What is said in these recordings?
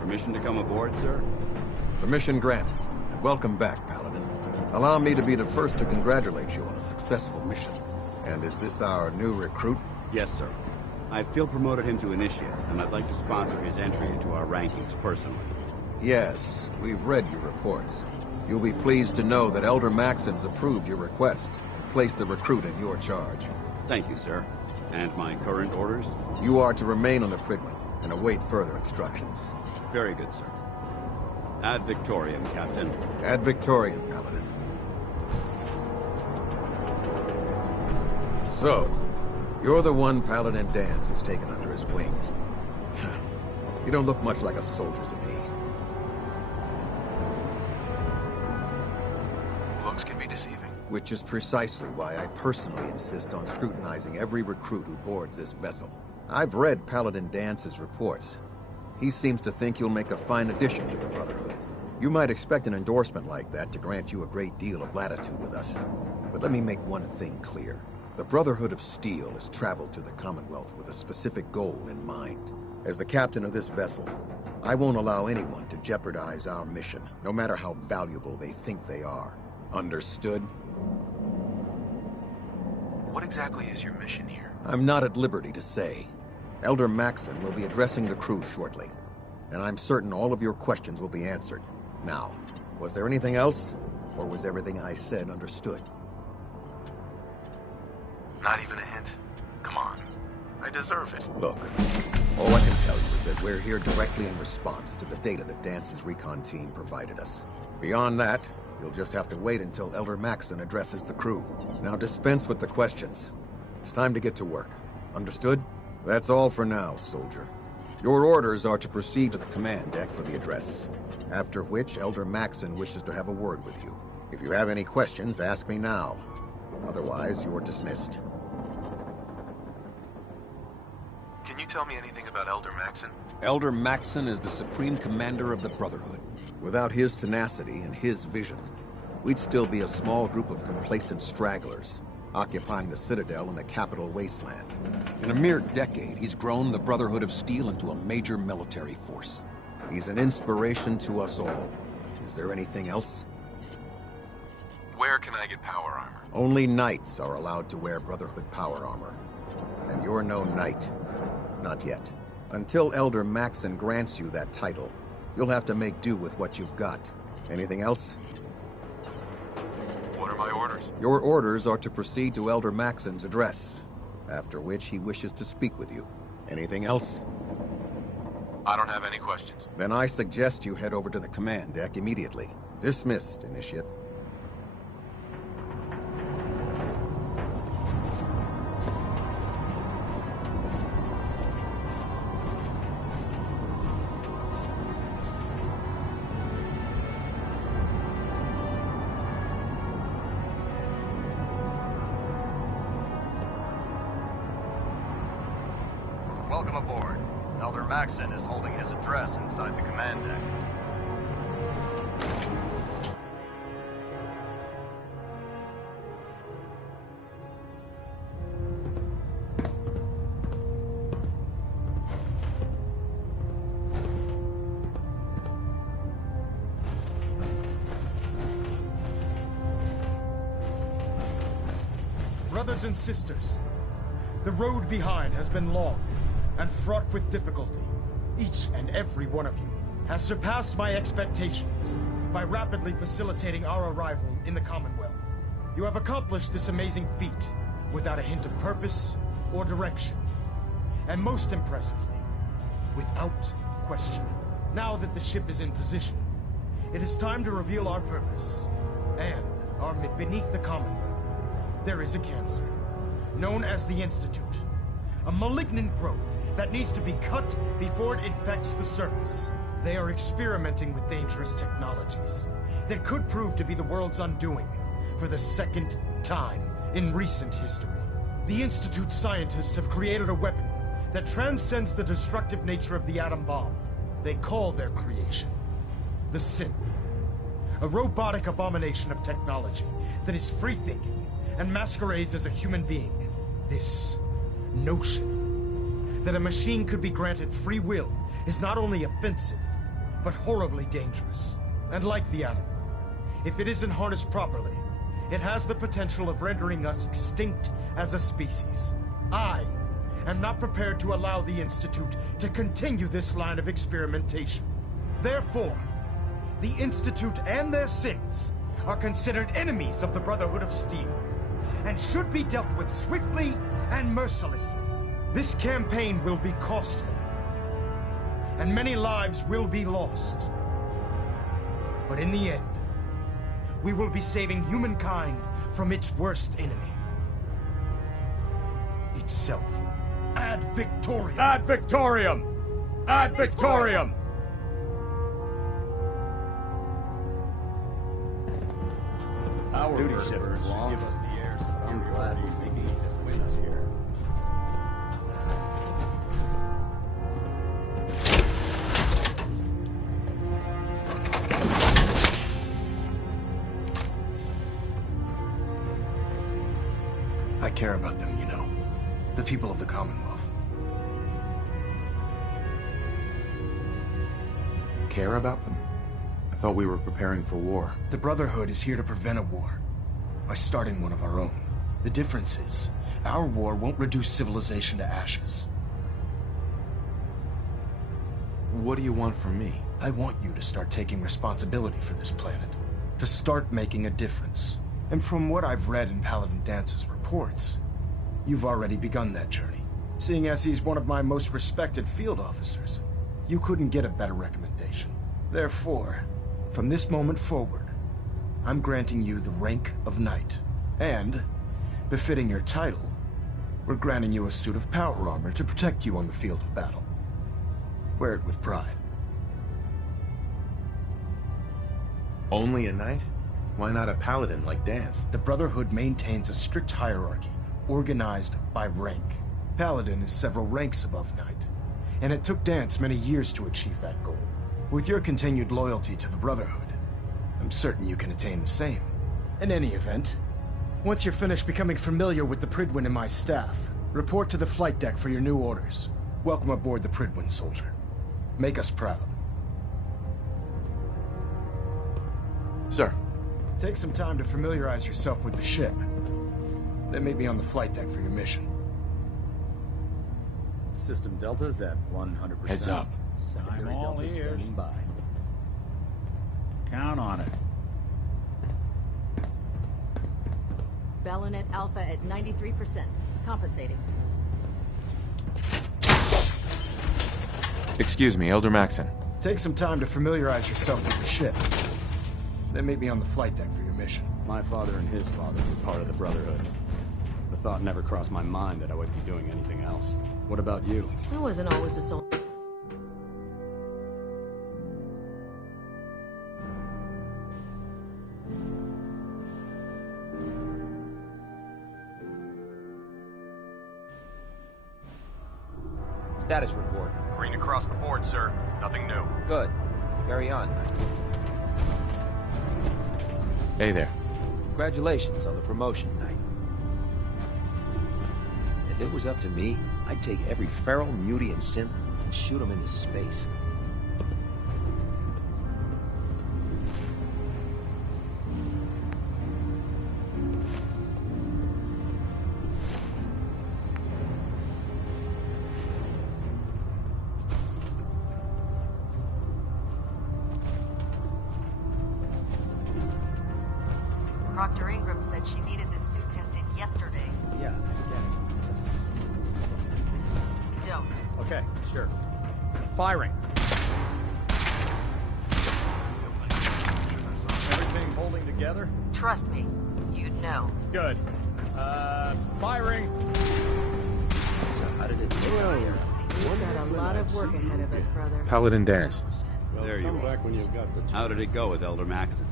Permission to come aboard, sir? Permission granted, and welcome back, Paladin. Allow me to be the first to congratulate you on a successful mission. And is this our new recruit? Yes, sir. I field promoted him to Initiate, and I'd like to sponsor his entry into our rankings personally. Yes, we've read your reports. You'll be pleased to know that Elder Maxon's approved your request. Place the recruit in your charge. Thank you, sir. And my current orders? You are to remain on the Prydwen and await further instructions. Very good, sir. Ad Victoriam, Captain. Ad Victoriam, Paladin. So, you're the one Paladin Danse has taken under his wing. You don't look much like a soldier to me. Looks can be deceiving. Which is precisely why I personally insist on scrutinizing every recruit who boards this vessel. I've read Paladin Dance's reports. He seems to think you'll make a fine addition to the Brotherhood. You might expect an endorsement like that to grant you a great deal of latitude with us. But let me make one thing clear. The Brotherhood of Steel has traveled to the Commonwealth with a specific goal in mind. As the captain of this vessel, I won't allow anyone to jeopardize our mission, no matter how valuable they think they are. Understood? What exactly is your mission here? I'm not at liberty to say. Elder Maxon will be addressing the crew shortly, and I'm certain all of your questions will be answered. Now, was there anything else, or was everything I said understood? Not even a hint? Come on. I deserve it. Look, all I can tell you is that we're here directly in response to the data that Dance's recon team provided us. Beyond that, you'll just have to wait until Elder Maxon addresses the crew. Now dispense with the questions. It's time to get to work. Understood? That's all for now, soldier. Your orders are to proceed to the command deck for the address, after which Elder Maxon wishes to have a word with you. If you have any questions, ask me now. Otherwise, you're dismissed. Can you tell me anything about Elder Maxon? Elder Maxon is the supreme commander of the Brotherhood. Without his tenacity and his vision, we'd still be a small group of complacent stragglers, occupying the Citadel in the capital wasteland. In a mere decade, he's grown the Brotherhood of Steel into a major military force. He's an inspiration to us all. Is there anything else? Where can I get power armor? Only knights are allowed to wear Brotherhood power armor. And you're no knight. Not yet. Until Elder Maxon grants you that title, you'll have to make do with what you've got. Anything else? What are my orders? Your orders are to proceed to Elder Maxon's address, after which he wishes to speak with you. Anything else? I don't have any questions. Then I suggest you head over to the command deck immediately. Dismissed, Initiate. Welcome aboard. Elder Maxon is holding his address inside the command deck. Brothers and sisters, the road behind has been long and fraught with difficulty. Each and every one of you has surpassed my expectations by rapidly facilitating our arrival in the Commonwealth. You have accomplished this amazing feat without a hint of purpose or direction. And most impressively, without question. Now that the ship is in position, it is time to reveal our purpose and our beneath the Commonwealth. There is a cancer, known as the Institute. A malignant growth that needs to be cut before it infects the surface. They are experimenting with dangerous technologies that could prove to be the world's undoing for the second time in recent history. The Institute's scientists have created a weapon that transcends the destructive nature of the atom bomb. They call their creation the Synth. A robotic abomination of technology that is free-thinking and masquerades as a human being. This notion that a machine could be granted free will is not only offensive, but horribly dangerous. And like the atom, if it isn't harnessed properly, it has the potential of rendering us extinct as a species. I am not prepared to allow the Institute to continue this line of experimentation. Therefore, the Institute and their synths are considered enemies of the Brotherhood of Steel, and should be dealt with swiftly and mercilessly. This campaign will be costly, and many lives will be lost. But in the end, we will be saving humankind from its worst enemy. Itself. Ad Victoriam! Ad Victoriam! Ad Victoriam! Our Duty verdict shifters should long. give us the air, so I'm glad you're making it to win us here. I care about them, you know. The people of the Commonwealth. Care about them? I thought we were preparing for war. The Brotherhood is here to prevent a war by starting one of our own. The difference is, our war won't reduce civilization to ashes. What do you want from me? I want you to start taking responsibility for this planet. To start making a difference. And from what I've read in Paladin Dance's reports, you've already begun that journey. Seeing as he's one of my most respected field officers, you couldn't get a better recommendation. Therefore, from this moment forward, I'm granting you the rank of Knight. And, befitting your title, we're granting you a suit of power armor to protect you on the field of battle. Wear it with pride. Only a knight? Why not a paladin like Dance? The Brotherhood maintains a strict hierarchy, organized by rank. Paladin is several ranks above Knight, and it took Dance many years to achieve that goal. With your continued loyalty to the Brotherhood, I'm certain you can attain the same. In any event, once you're finished becoming familiar with the Prydwen and my staff, report to the flight deck for your new orders. Welcome aboard the Prydwen, soldier. Make us proud. Sir. Take some time to familiarize yourself with the ship. Then meet me on the flight deck for your mission. System Delta's at 100%. Heads up. Secondary I'm all Delta's ears. standing by. Count on it. Balonet Alpha at 93%. Compensating. Excuse me, Elder Maxon. Take some time to familiarize yourself with the ship. Then meet me on the flight deck for your mission. My father and his father were part of the Brotherhood. The thought never crossed my mind that I would be doing anything else. What about you? I wasn't always a soul. Status report. Green across the board, sir. Nothing new. Good. Carry on. Hey there. Congratulations on the promotion, Knight. If it was up to me, I'd take every feral mutie and synth and shoot them into space. Proctor Ingram said she needed this suit tested yesterday. Yeah, I get it. Just... Don't. Okay, sure. Firing. Everything holding together? Trust me, you'd know. Good. Firing. So how did it go? We've got a lot of work ahead of us, brother. Paladin Dance. There you are. How did it go with Elder Maxon?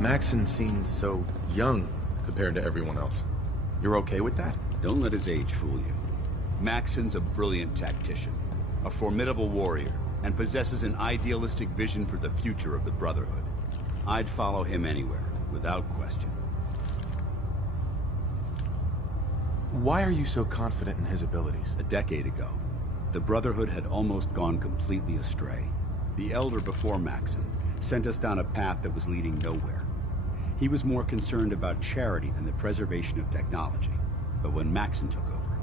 Maxon seems so young compared to everyone else. You're okay with that? Don't let his age fool you. Maxon's a brilliant tactician, a formidable warrior, and possesses an idealistic vision for the future of the Brotherhood. I'd follow him anywhere, without question. Why are you so confident in his abilities? A decade ago, The Brotherhood had almost gone completely astray. The Elder before Maxon sent us down a path that was leading nowhere. He was more concerned about charity than the preservation of technology. But when Maxon took over,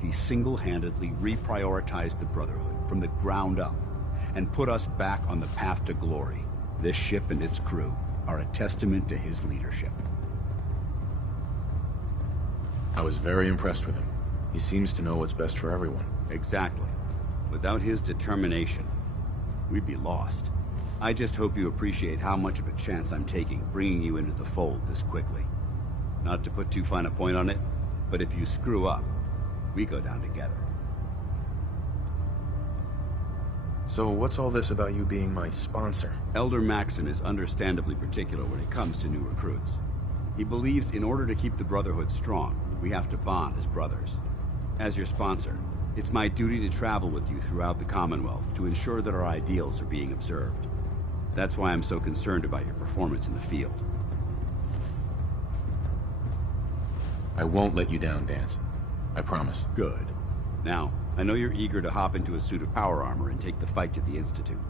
he single-handedly reprioritized the Brotherhood from the ground up and put us back on the path to glory. This ship and its crew are a testament to his leadership. I was very impressed with him. He seems to know what's best for everyone. Exactly. Without his determination, we'd be lost. I just hope you appreciate how much of a chance I'm taking bringing you into the fold this quickly. Not to put too fine a point on it, but if you screw up, we go down together. So what's all this about you being my sponsor? Elder Maxon is understandably particular when it comes to new recruits. He believes in order to keep the Brotherhood strong, we have to bond as brothers. As your sponsor, it's my duty to travel with you throughout the Commonwealth to ensure that our ideals are being observed. That's why I'm so concerned about your performance in the field. I won't let you down, Danse. I promise. Good. Now, I know you're eager to hop into a suit of power armor and take the fight to the Institute.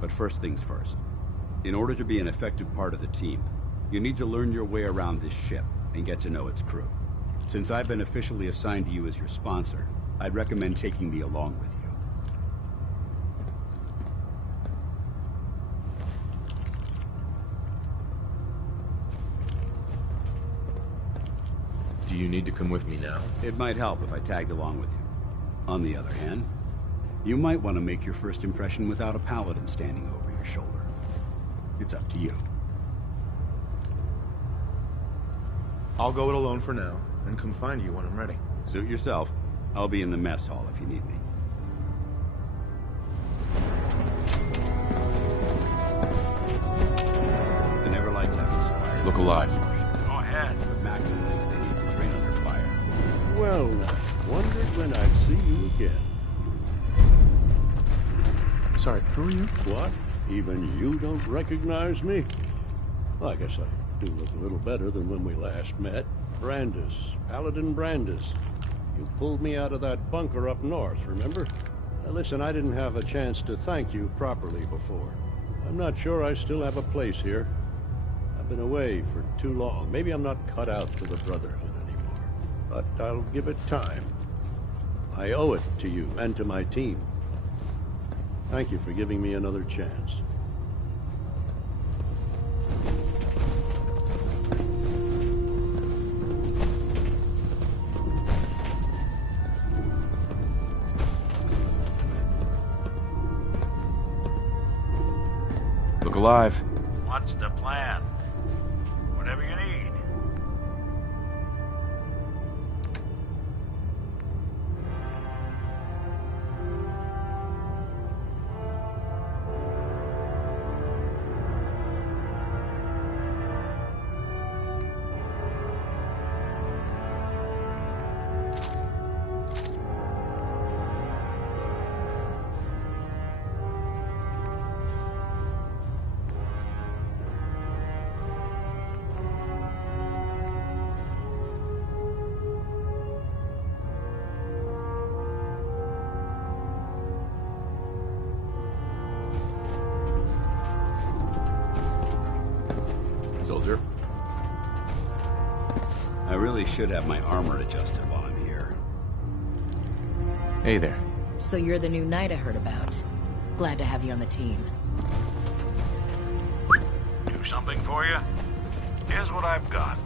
But first things first. In order to be an effective part of the team, you need to learn your way around this ship and get to know its crew. Since I've been officially assigned to you as your sponsor, I'd recommend taking me along with you. Do you need to come with me now? It might help if I tagged along with you. On the other hand, you might want to make your first impression without a paladin standing over your shoulder. It's up to you. I'll go it alone for now, and come find you when I'm ready. Suit yourself. I'll be in the mess hall if you need me. I never liked having squires. Look alive. Go ahead. But Maxon thinks they need to train under fire. Well, I wondered when I'd see you again. Sorry, who are you? What? Even you don't recognize me? Well, I guess I do look a little better than when we last met. Brandis, Paladin Brandis. You pulled me out of that bunker up north, remember? Now, listen, I didn't have a chance to thank you properly before. I'm not sure I still have a place here. I've been away for too long. Maybe I'm not cut out for the Brotherhood anymore. But I'll give it time. I owe it to you and to my team. Thank you for giving me another chance. Look alive. What's the plan? Whatever you need. Soldier. I really should have my armor adjusted while I'm here. Hey there. So you're the new knight I heard about. Glad to have you on the team. Do something for you? Here's what I've got.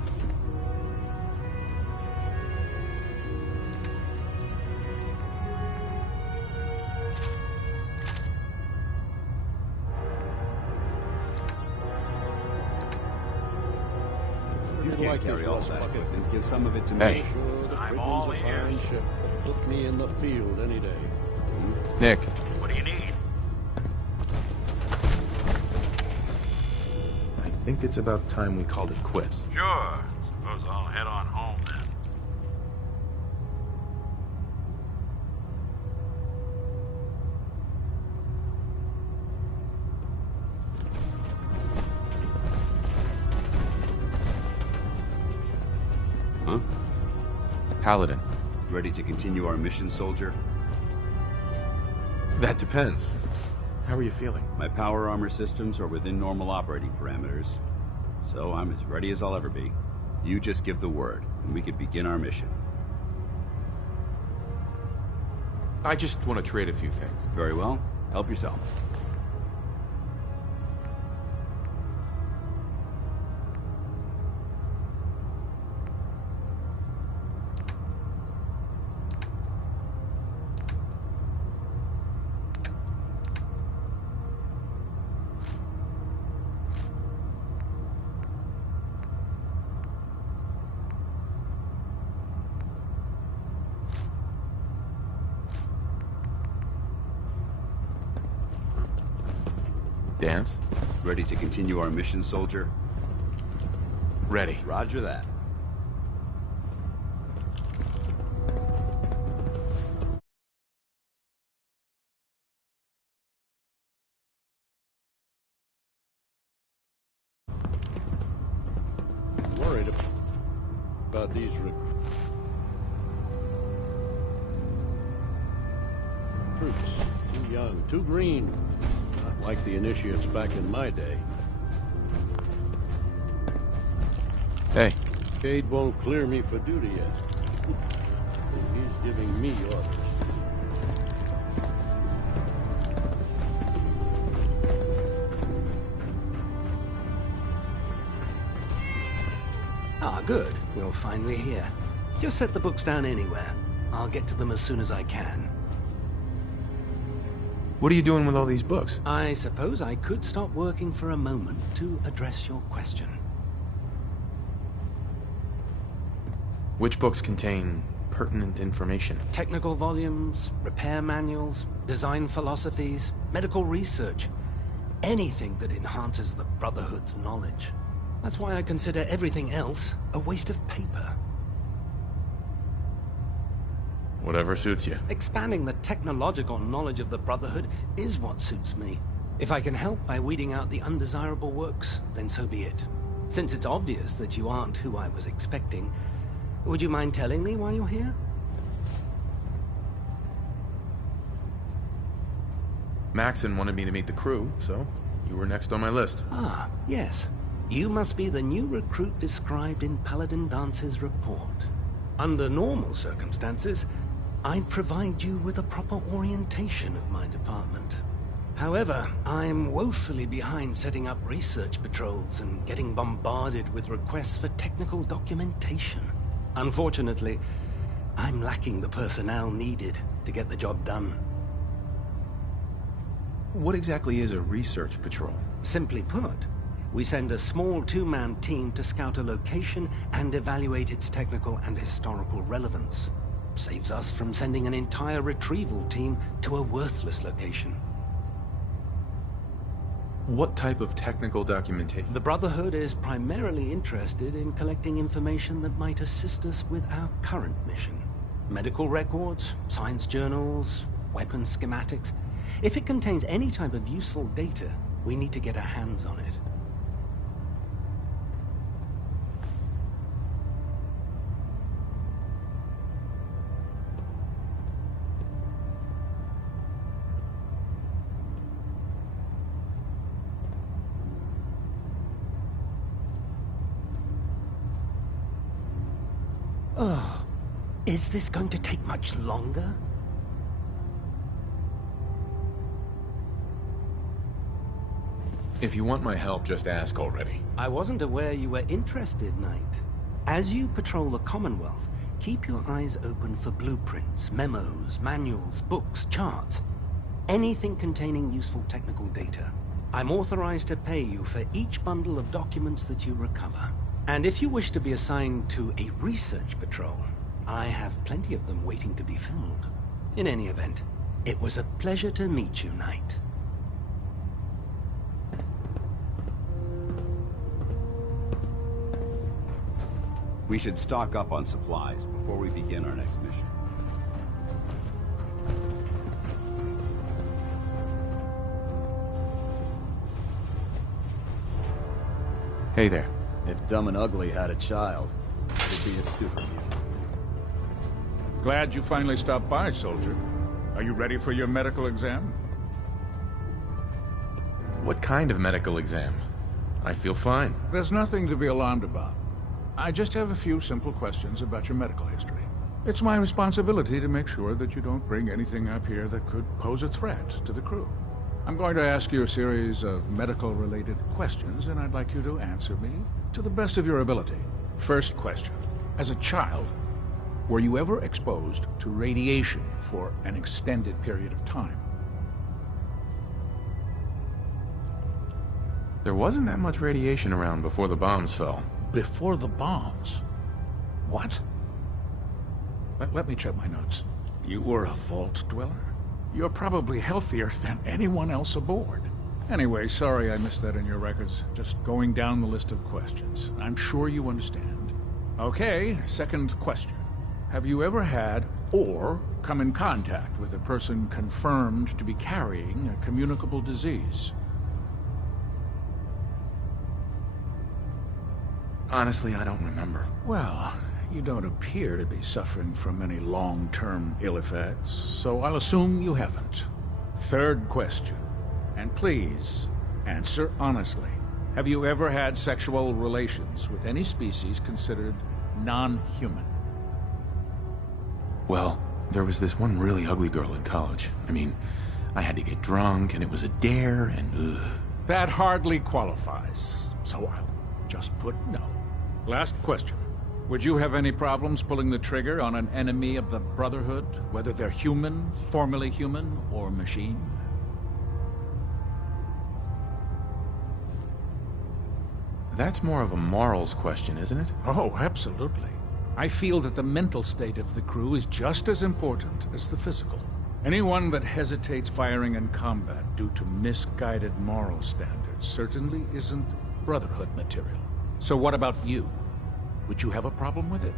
You can't carry all that equipment. Give some of it to me. Hey. Sure, the I'm Britain's all a ears. fine ship, but put me in the field any day. Nick. What do you need? I think it's about time we called it quits. Sure. Suppose I'll head on home then. Huh? Paladin. Ready to continue our mission, soldier? That depends. How are you feeling? My power armor systems are within normal operating parameters, so I'm as ready as I'll ever be. You just give the word, and we can begin our mission. I just want to trade a few things. Very well. Help yourself. Dance? Ready to continue our mission, soldier? Ready. Roger that. Worried about these recruits. Too young, too green. Not like the initiates back in my day. Hey. Cade won't clear me for duty yet. He's giving me orders. Ah, good. You're finally here. Just set the books down anywhere. I'll get to them as soon as I can. What are you doing with all these books? I suppose I could stop working for a moment to address your question. Which books contain pertinent information? Technical volumes, repair manuals, design philosophies, medical research. Anything that enhances the Brotherhood's knowledge. That's why I consider everything else a waste of paper. Whatever suits you. Expanding the technological knowledge of the Brotherhood is what suits me. If I can help by weeding out the undesirable works, then so be it. Since it's obvious that you aren't who I was expecting, would you mind telling me why you're here? Maxson wanted me to meet the crew, so you were next on my list. Ah, yes. You must be the new recruit described in Paladin Dance's report. Under normal circumstances, I'd provide you with a proper orientation of my department. However, I'm woefully behind setting up research patrols and getting bombarded with requests for technical documentation. Unfortunately, I'm lacking the personnel needed to get the job done. What exactly is a research patrol? Simply put, we send a small two-man team to scout a location and evaluate its technical and historical relevance. Saves us from sending an entire retrieval team to a worthless location. What type of technical documentation? The Brotherhood is primarily interested in collecting information that might assist us with our current mission. Medical records, science journals, weapon schematics. If it contains any type of useful data, we need to get our hands on it. Oh, is this going to take much longer? If you want my help, just ask already. I wasn't aware you were interested, Knight. As you patrol the Commonwealth, keep your eyes open for blueprints, memos, manuals, books, charts. Anything containing useful technical data. I'm authorized to pay you for each bundle of documents that you recover. And if you wish to be assigned to a research patrol, I have plenty of them waiting to be filled. In any event, it was a pleasure to meet you, Knight. We should stock up on supplies before we begin our next mission. Hey there. If Dumb and Ugly had a child, it'd be a super mutant. Glad you finally stopped by, soldier. Are you ready for your medical exam? What kind of medical exam? I feel fine. There's nothing to be alarmed about. I just have a few simple questions about your medical history. It's my responsibility to make sure that you don't bring anything up here that could pose a threat to the crew. I'm going to ask you a series of medical-related questions, and I'd like you to answer me to the best of your ability. First question. As a child, were you ever exposed to radiation for an extended period of time? There wasn't that much radiation around before the bombs fell. Before the bombs? What? Let me check my notes. You were a vault dweller? You're probably healthier than anyone else aboard. Anyway, sorry I missed that in your records. Just going down the list of questions. I'm sure you understand. Okay, second question. Have you ever had or come in contact with a person confirmed to be carrying a communicable disease? Honestly, I don't remember. Well, you don't appear to be suffering from any long-term ill effects, so I'll assume you haven't. Third question, and please, answer honestly. Have you ever had sexual relations with any species considered non-human? Well, there was this one really ugly girl in college. I mean, I had to get drunk, and it was a dare, and ugh. That hardly qualifies, so I'll just put no. Last question. Would you have any problems pulling the trigger on an enemy of the Brotherhood, whether they're human, formerly human, or machine? That's more of a morals question, isn't it? Oh, absolutely. I feel that the mental state of the crew is just as important as the physical. Anyone that hesitates firing in combat due to misguided moral standards certainly isn't Brotherhood material. So what about you? Would you have a problem with it?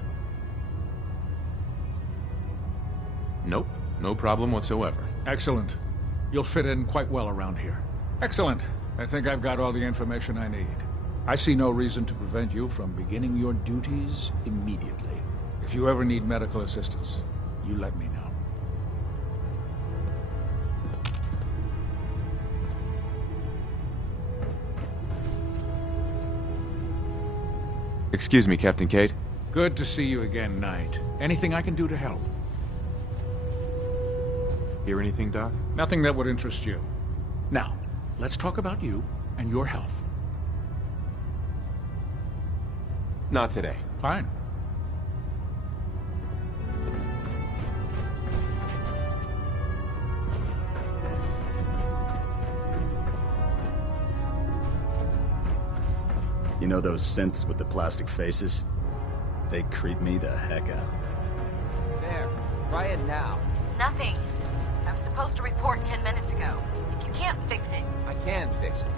Nope, no problem whatsoever. Excellent. You'll fit in quite well around here. Excellent. I think I've got all the information I need. I see no reason to prevent you from beginning your duties immediately. If you ever need medical assistance, you let me know. Excuse me, Captain Cade. Good to see you again, Knight. Anything I can do to help? Hear anything, Doc? Nothing that would interest you. Now, let's talk about you and your health. Not today. Fine. You know those synths with the plastic faces? They creep me the heck out. There. Try it now. Nothing. I was supposed to report 10 minutes ago. If you can't fix it... I can fix it.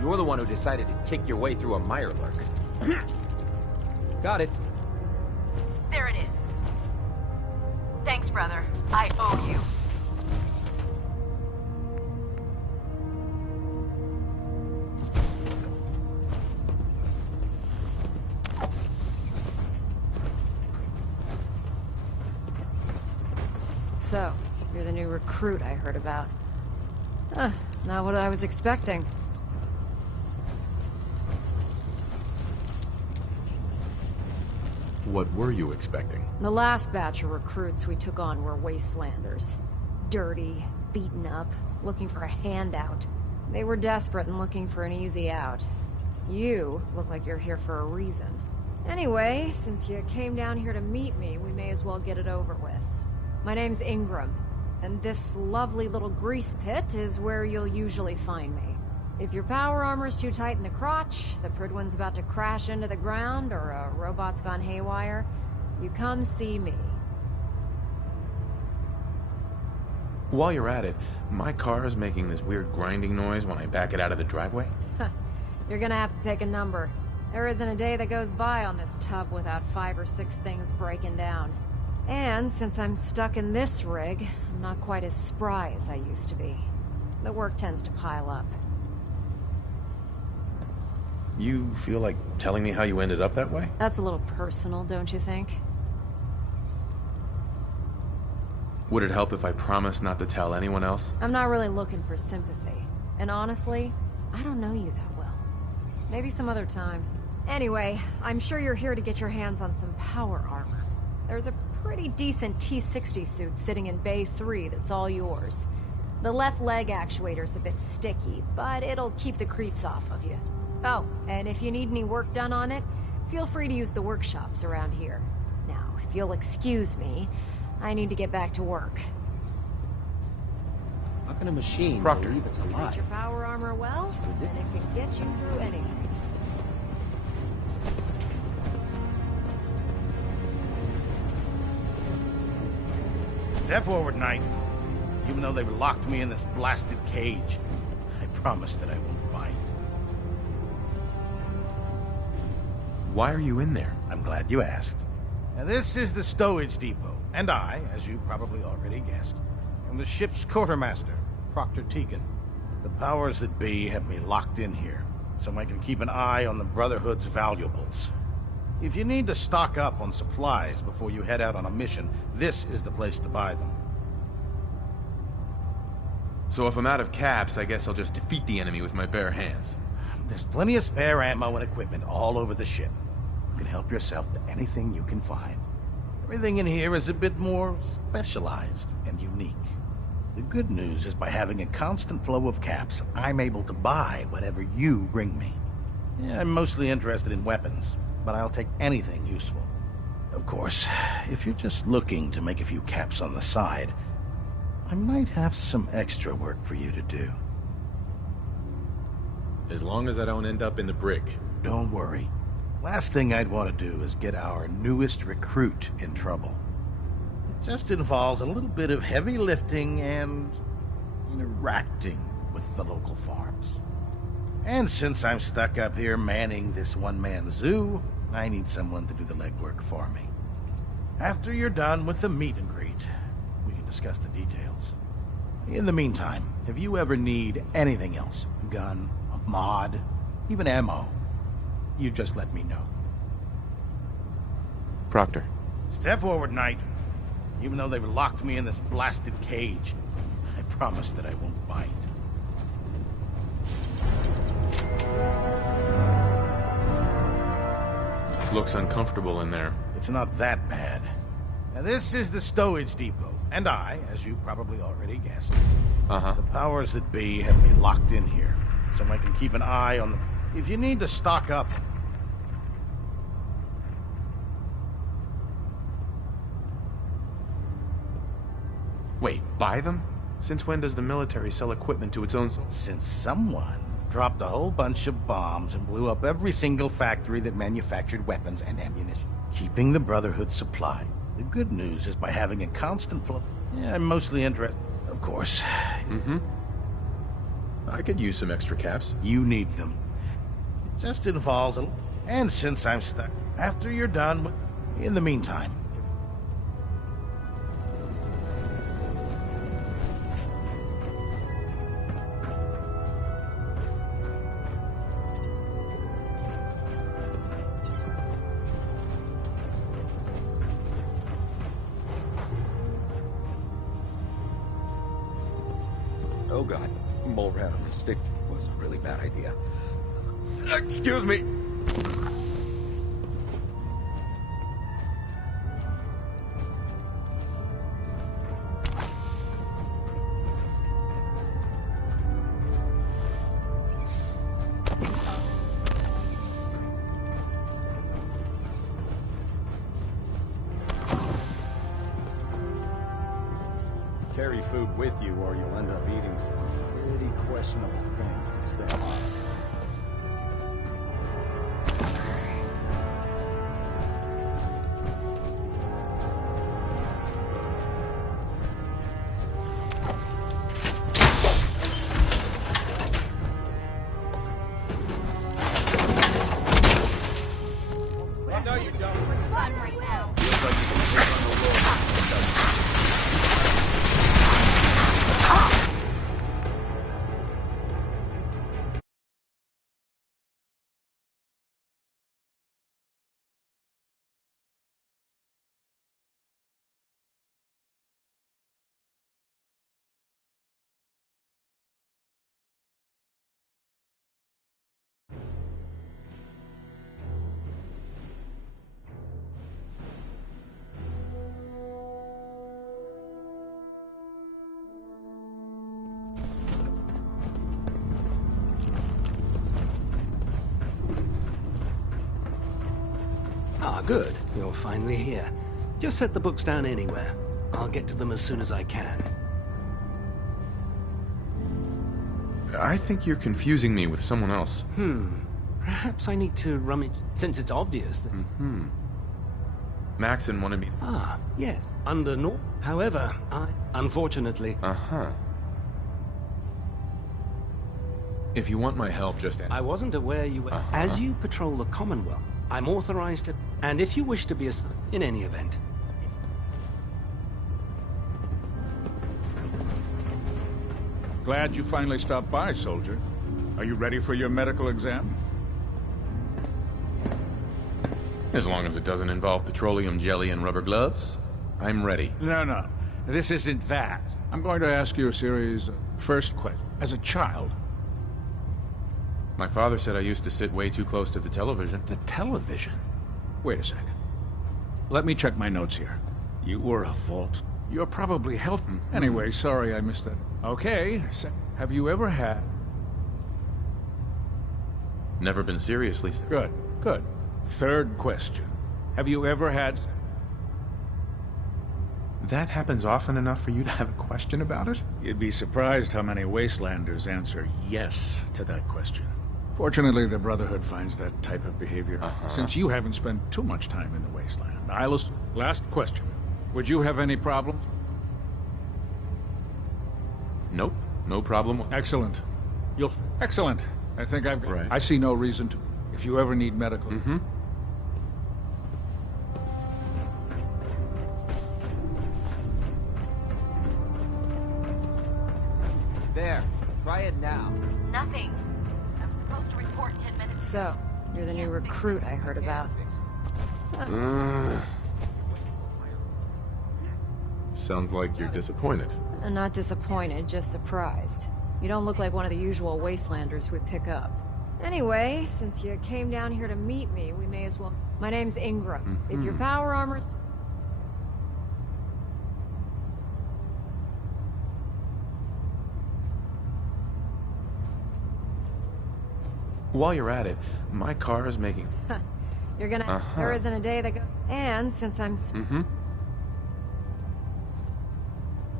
You're the one who decided to kick your way through a Mirelurk. Got it. There it is. Thanks, brother. I owe you. So, you're the new recruit I heard about. Not what I was expecting. What were you expecting? The last batch of recruits we took on were wastelanders. Dirty, beaten up, looking for a handout. They were desperate and looking for an easy out. You look like you're here for a reason. Anyway, since you came down here to meet me, we may as well get it over with. My name's Ingram, and this lovely little grease pit is where you'll usually find me. If your power armor's too tight in the crotch, the Prydwen's about to crash into the ground, or a robot's gone haywire, you come see me. While you're at it, my car is making this weird grinding noise when I back it out of the driveway. You're gonna have to take a number. There isn't a day that goes by on this tub without 5 or 6 things breaking down. And since I'm stuck in this rig, I'm not quite as spry as I used to be. The work tends to pile up. You feel like telling me how you ended up that way? That's a little personal, don't you think? Would it help if I promised not to tell anyone else? I'm not really looking for sympathy. And honestly, I don't know you that well. Maybe some other time. Anyway, I'm sure you're here to get your hands on some power armor. There's a pretty decent T-60 suit sitting in Bay 3 that's all yours. The left leg actuator's a bit sticky, but it'll keep the creeps off of you. Oh, and if you need any work done on it, feel free to use the workshops around here. Now, if you'll excuse me, I need to get back to work. How can a machine Proctor. believe it's Treat alive? your power armor well, and it can get you through anything. Step forward, Knight. Even though they've locked me in this blasted cage, I promise that I won't bite. Why are you in there? I'm glad you asked. Now, this is the stowage depot, and I, as you probably already guessed, am the ship's quartermaster, Proctor Tegan. The powers that be have me locked in here, so I can keep an eye on the Brotherhood's valuables. If you need to stock up on supplies before you head out on a mission, this is the place to buy them. So if I'm out of caps, I guess I'll just defeat the enemy with my bare hands. There's plenty of spare ammo and equipment all over the ship. You can help yourself to anything you can find. Everything in here is a bit more specialized and unique. The good news is by having a constant flow of caps, I'm able to buy whatever you bring me. Yeah, I'm mostly interested in weapons, but I'll take anything useful. Of course, if you're just looking to make a few caps on the side, I might have some extra work for you to do. As long as I don't end up in the brig. Don't worry. Last thing I'd want to do is get our newest recruit in trouble. It just involves a little bit of heavy lifting and interacting with the local farms. And since I'm stuck up here manning this one-man zoo, I need someone to do the legwork for me. After you're done with the meet and greet, we can discuss the details. In the meantime, if you ever need anything else, gun, a mod, even ammo, you just let me know. Proctor. Step forward, Knight. Even though they've locked me in this blasted cage, I promise that I won't bite. Looks uncomfortable in there. It's not that bad. Now, this is the stowage depot, and I, as you probably already guessed, the powers that be have me locked in here, so I can keep an eye on them. If you need to stock up... Wait, buy them? Since when does the military sell equipment to its own... Since someone dropped a whole bunch of bombs and blew up every single factory that manufactured weapons and ammunition, keeping the Brotherhood supplied. The good news is by having a constant flow... Yeah, I'm mostly interested, of course. I could use some extra caps. You need them. It just involves a... And since I'm stuck, after you're done with... In the meantime... Oh god, mole rat on a stick was a really bad idea. Excuse me! Carry food with you or you'll end up eating some pretty questionable things to stay alive. Good. You're finally here. Just set the books down anywhere. I'll get to them as soon as I can. I think you're confusing me with someone else. Perhaps I need to rummage, since it's obvious that... Maxon wanted me... Ah, yes. Under no... However, unfortunately... If you want my help, just... I wasn't aware you were... As you patrol the Commonwealth, I'm authorized to... And if you wish to be a... In any event... Glad you finally stopped by, soldier. Are you ready for your medical exam? As long as it doesn't involve petroleum jelly and rubber gloves, I'm ready. No. This isn't that. I'm going to ask you a series of first questions. As a child... My father said I used to sit way too close to the television. The television? Wait a second. Let me check my notes here. You were a vault. You're probably healthy. Anyway, sorry I missed that. Okay, have you ever had... Never been seriously sick. Good. Third question. Have you ever had... That happens often enough for you to have a question about it? You'd be surprised how many Wastelanders answer yes to that question. Fortunately, the Brotherhood finds that type of behavior. Since you haven't spent too much time in the Wasteland. Last question. Would you have any problems? Nope. No problem. Excellent. Excellent. I think I've... Right. I see no reason to... If you ever need medical... There. Try it now. Nothing. I'm supposed to report 10 minutes. So, you're the new recruit I heard about. Sounds like you're disappointed. Not disappointed, just surprised. You don't look like one of the usual Wastelanders we pick up. Anyway, since you came down here to meet me, we may as well... My name's Ingram. If your power armor's... While you're at it, my car is making... You're gonna... There isn't a day that goes... And since I'm...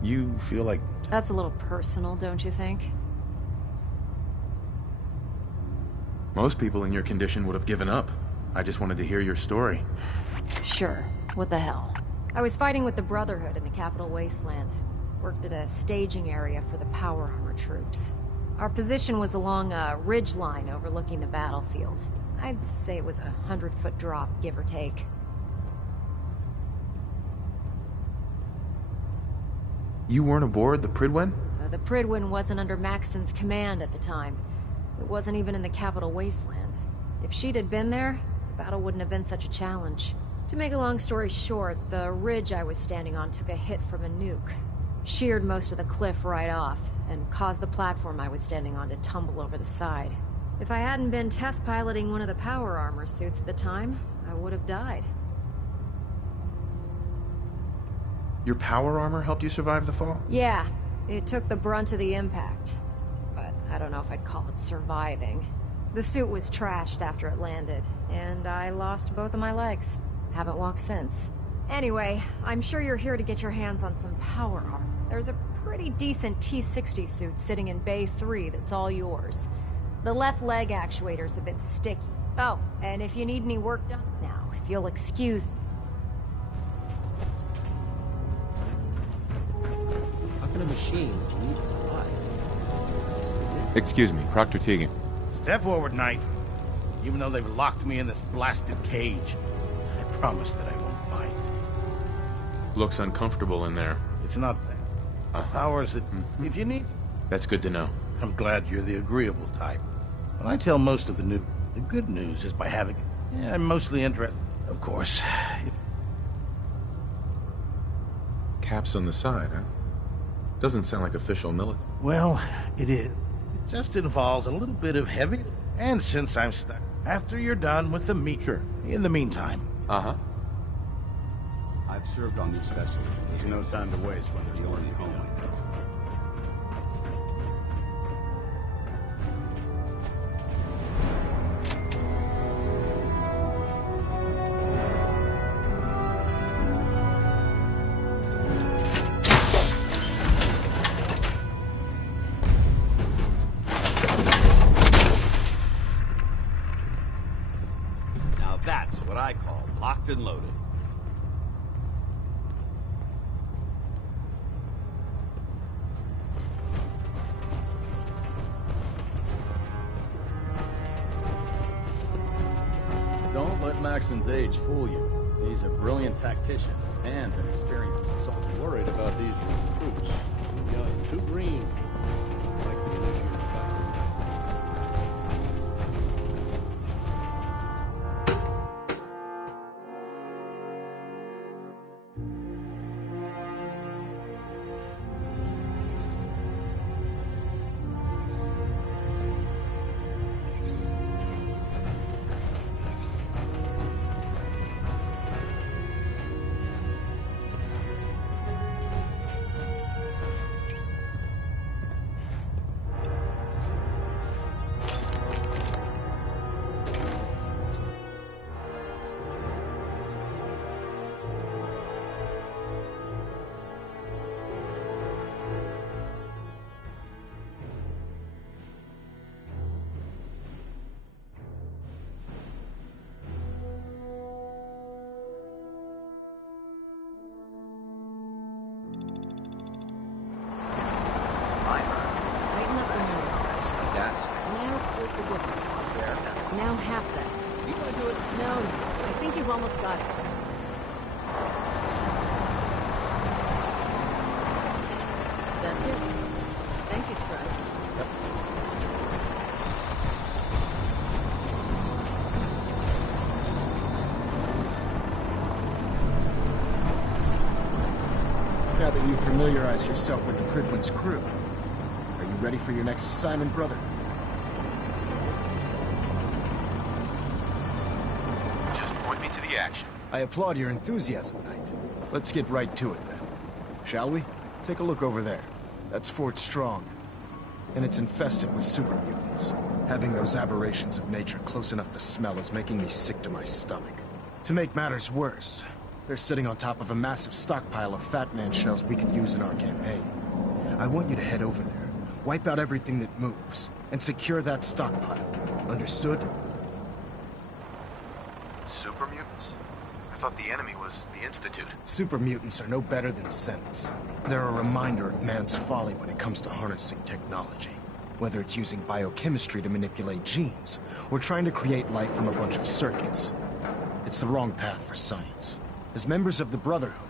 You feel like... That's a little personal, don't you think? Most people in your condition would have given up. I just wanted to hear your story. Sure. What the hell? I was fighting with the Brotherhood in the capital Wasteland. Worked at a staging area for the power armor troops. Our position was along a ridge line overlooking the battlefield. I'd say it was a 100-foot drop, give or take. You weren't aboard the Prydwen? The Prydwen wasn't under Maxon's command at the time. It wasn't even in the capital Wasteland. If she'd had been there, the battle wouldn't have been such a challenge. To make a long story short, the ridge I was standing on took a hit from a nuke. Sheared most of the cliff right off, and caused the platform I was standing on to tumble over the side. If I hadn't been test piloting one of the power armor suits at the time, I would have died. Your power armor helped you survive the fall? Yeah, it took the brunt of the impact. But I don't know if I'd call it surviving. The suit was trashed after it landed, and I lost both of my legs. Haven't walked since. Anyway, I'm sure you're here to get your hands on some power armor. There's a pretty decent T-60 suit sitting in Bay 3 that's all yours. The left leg actuator's a bit sticky. Oh, and if you need any work done... Now, if you'll excuse me... How can a machine believe it's alive? Excuse me, Proctor Teagan. Step forward, Knight. Even though they've locked me in this blasted cage, I promise that I won't bite. Looks uncomfortable in there. It's not that. Powers that, if you need... That's good to know. I'm glad you're the agreeable type. When I tell most of the news, the good news is by having... Yeah, I'm mostly interested. Of course. Caps on the side, huh? Doesn't sound like official military. Well, it is. It just involves a little bit of heavy... And since I'm stuck, after you're done with the meat... Sure. In the meantime... I've served on this vessel. There's no time to waste when there's more to home. Locked and loaded. Don't let Maxson's age fool you. He's a brilliant tactician and an experienced soldier. I'm worried about these recruits. Young, too green. Like the initiated fighter. Now half that. You want to do it? No, I think you've almost got it. That's it. Thank you, Sprite. Now that you've familiarized yourself with the Prydwen's crew, are you ready for your next assignment, brother? Action. I applaud your enthusiasm, Knight. Let's get right to it, then. Shall we? Take a look over there. That's Fort Strong. And it's infested with super mutants. Having those aberrations of nature close enough to smell is making me sick to my stomach. To make matters worse, they're sitting on top of a massive stockpile of Fat Man shells we could use in our campaign. I want you to head over there, wipe out everything that moves, and secure that stockpile. Understood? Super mutants? I thought the enemy was the Institute. Super mutants are no better than synths. They're a reminder of man's folly when it comes to harnessing technology. Whether it's using biochemistry to manipulate genes, or trying to create life from a bunch of circuits. It's the wrong path for science. As members of the Brotherhood,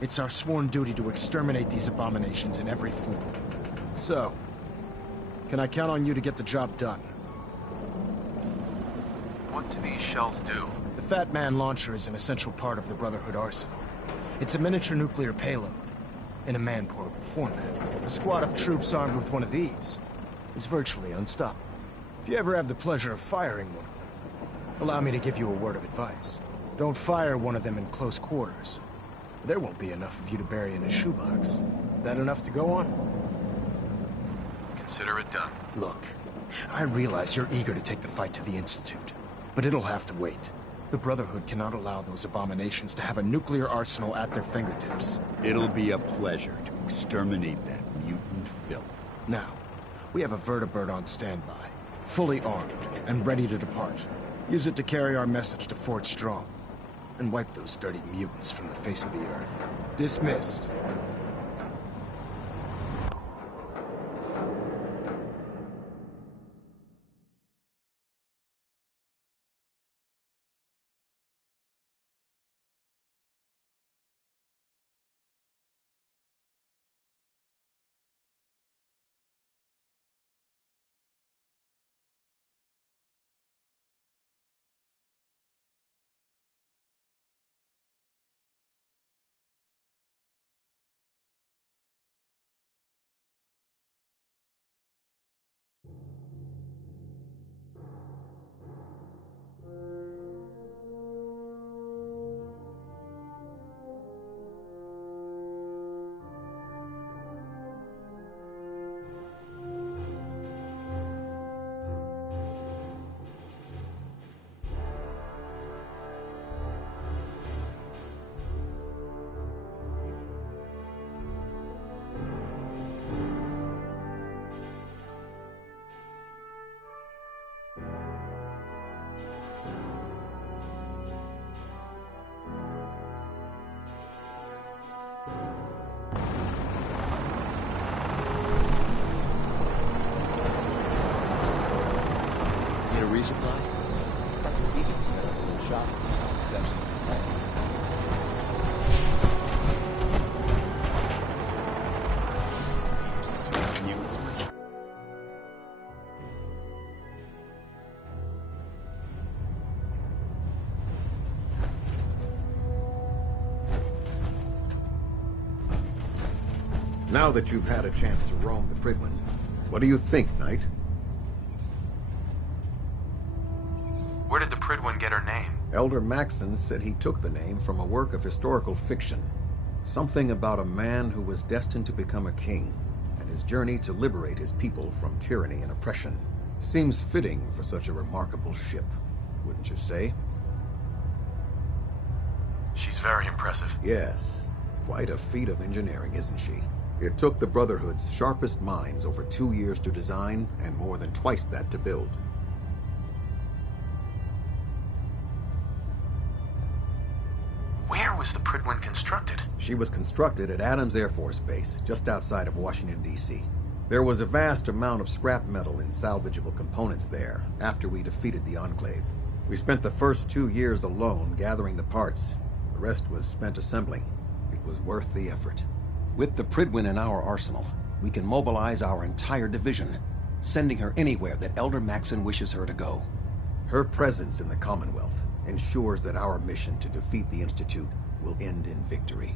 it's our sworn duty to exterminate these abominations in every form. So, can I count on you to get the job done? What do these shells do? The Fat Man launcher is an essential part of the Brotherhood arsenal. It's a miniature nuclear payload, in a man-portable format. A squad of troops armed with one of these is virtually unstoppable. If you ever have the pleasure of firing one of them, allow me to give you a word of advice. Don't fire one of them in close quarters. There won't be enough of you to bury in a shoebox. That enough to go on? Consider it done. Look, I realize you're eager to take the fight to the Institute, but it'll have to wait. The Brotherhood cannot allow those abominations to have a nuclear arsenal at their fingertips. It'll be a pleasure to exterminate that mutant filth. Now, we have a vertibird on standby, fully armed and ready to depart. Use it to carry our message to Fort Strong, and wipe those dirty mutants from the face of the earth. Dismissed. Resupply? TV set up in the shop section. Now that you've had a chance to roam the Prydwen, what do you think, Knight? Where did the Prydwen get her name? Elder Maxson said he took the name from a work of historical fiction. Something about a man who was destined to become a king, and his journey to liberate his people from tyranny and oppression. Seems fitting for such a remarkable ship, wouldn't you say? She's very impressive. Yes. Quite a feat of engineering, isn't she? It took the Brotherhood's sharpest minds over 2 years to design, and more than twice that to build. Where was the Prydwen constructed? She was constructed at Adams Air Force Base, just outside of Washington, D.C. There was a vast amount of scrap metal and salvageable components there after we defeated the Enclave. We spent the first 2 years alone gathering the parts. The rest was spent assembling. It was worth the effort. With the Prydwen in our arsenal, we can mobilize our entire division, sending her anywhere that Elder Maxson wishes her to go. Her presence in the Commonwealth ensures that our mission to defeat the Institute will end in victory.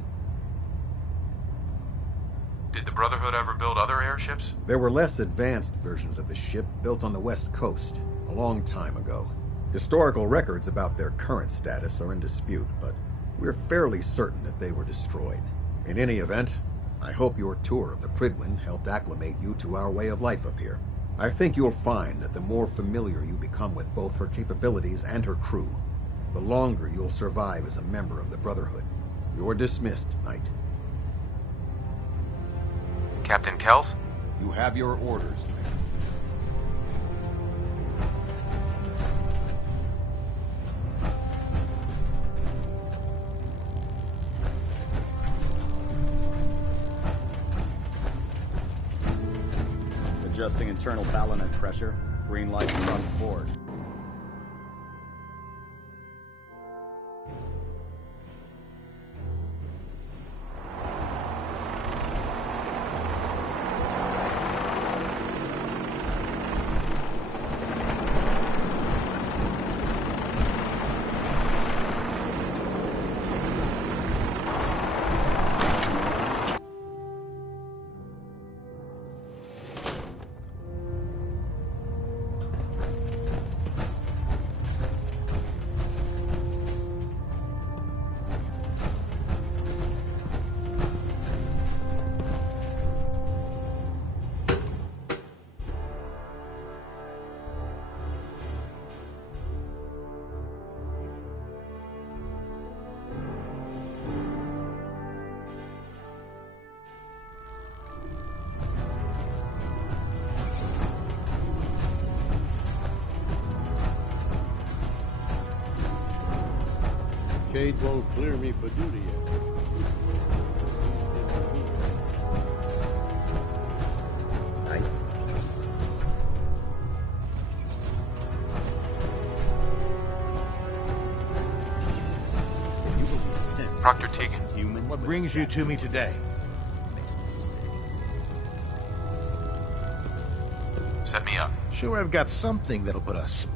Did the Brotherhood ever build other airships? There were less advanced versions of the ship built on the West Coast a long time ago. Historical records about their current status are in dispute, but we're fairly certain that they were destroyed. In any event, I hope your tour of the Prydwen helped acclimate you to our way of life up here. I think you'll find that the more familiar you become with both her capabilities and her crew, the longer you'll survive as a member of the Brotherhood. You're dismissed, Knight. Captain Kells? You have your orders, Knight. Adjusting internal ballonnet pressure. Green light across the board. Cade won't clear me for duty yet. Dr. Tegan, what brings you to me today? Set me up. Sure, I've got something that'll put us.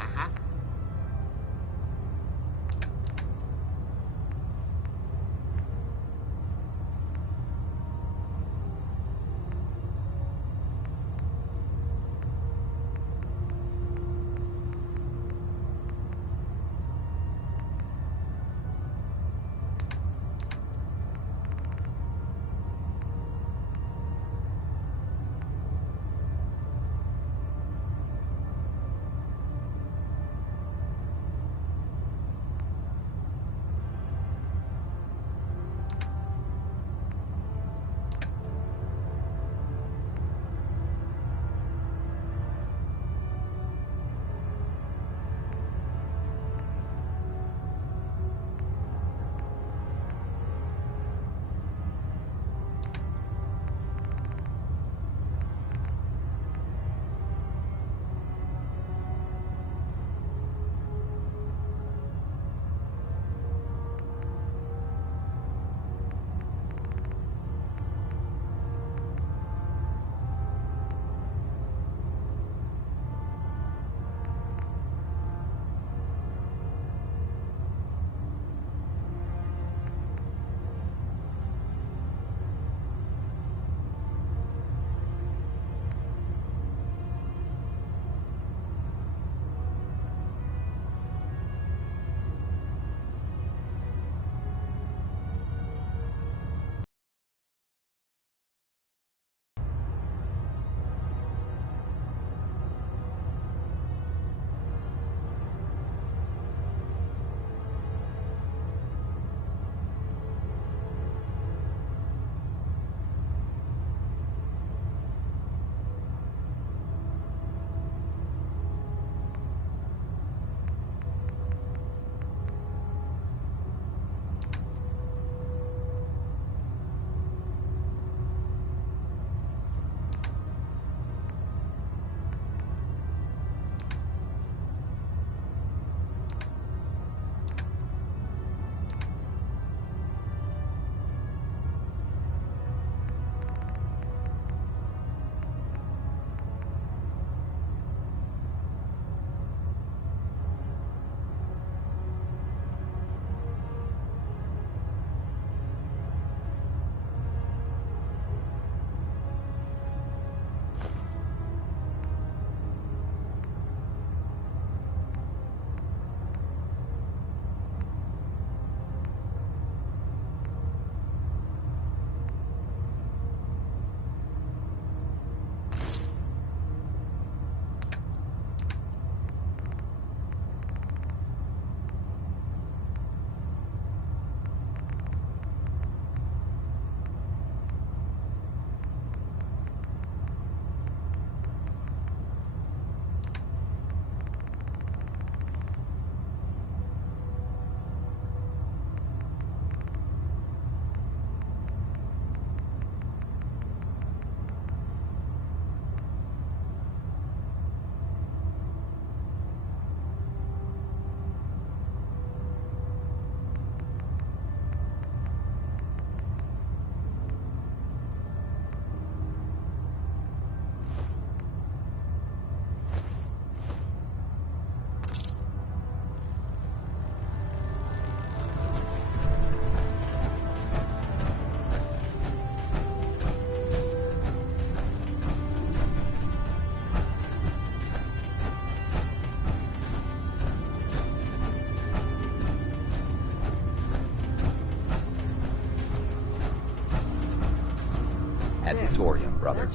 Advertorium, brother.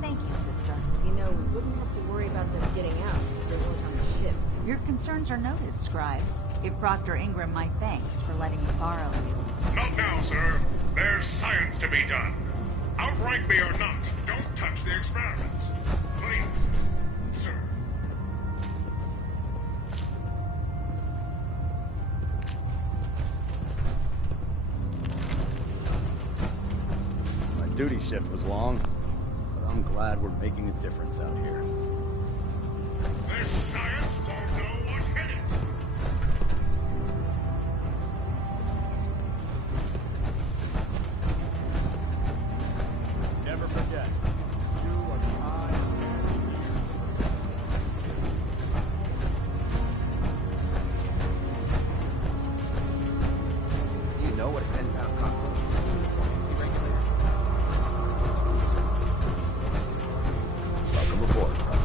Thank you, sister. You know, we wouldn't have to worry about them getting out if they weren't on the ship. Your concerns are noted, Scribe. Give Proctor Ingram my thanks for letting me borrow you. Not now, sir. There's science to be done. Outrank me or not, don't touch the experiments. Please, sir. duty shift was long, but I'm glad we're making a difference out here. This science won't know what hit it. Never forget, you are the eyes and the ears. You know what a 10-pound cockroach is? It's irregular. Welcome aboard, brother.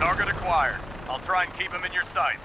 Target acquired. I'll try and keep him in your sights.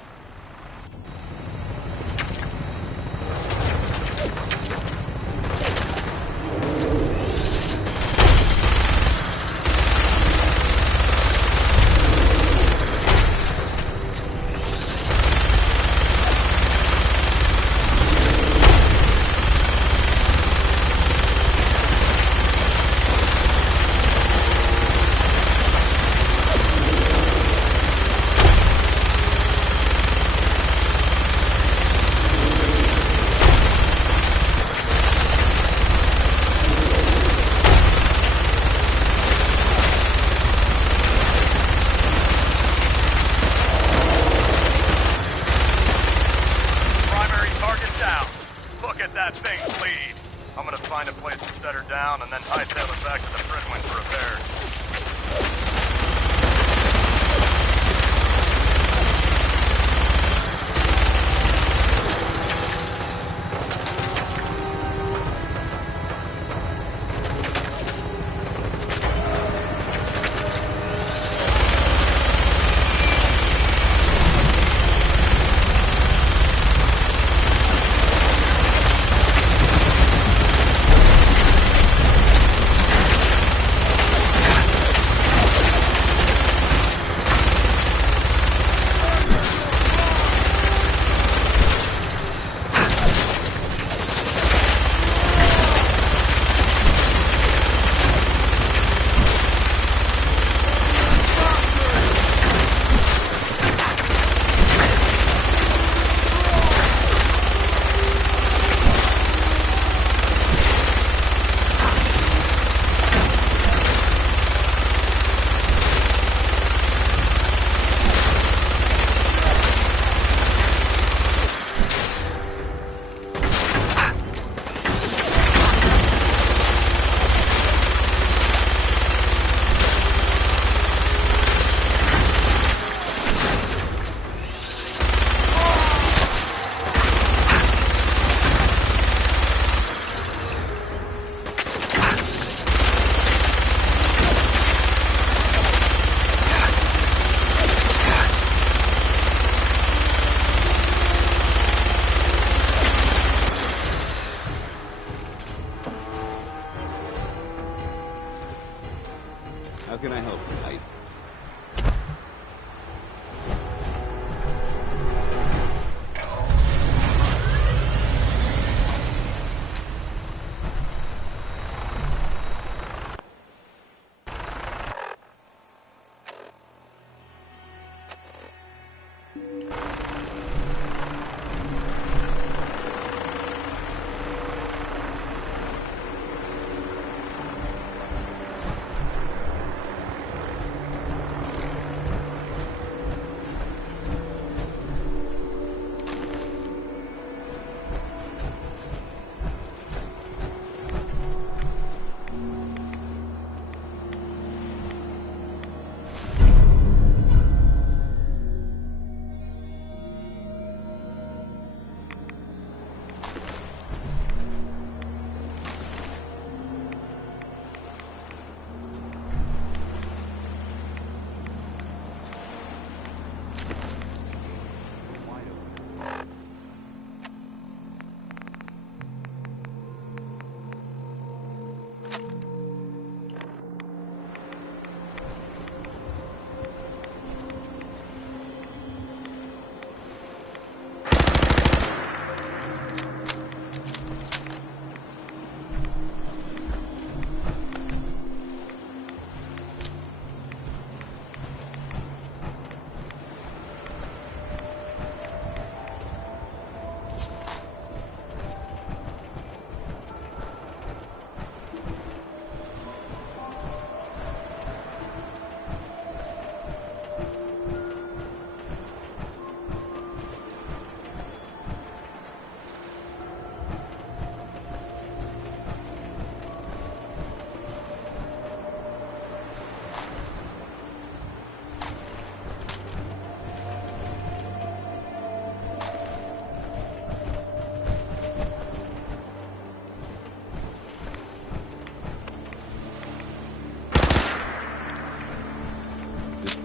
How can I help you, Knight?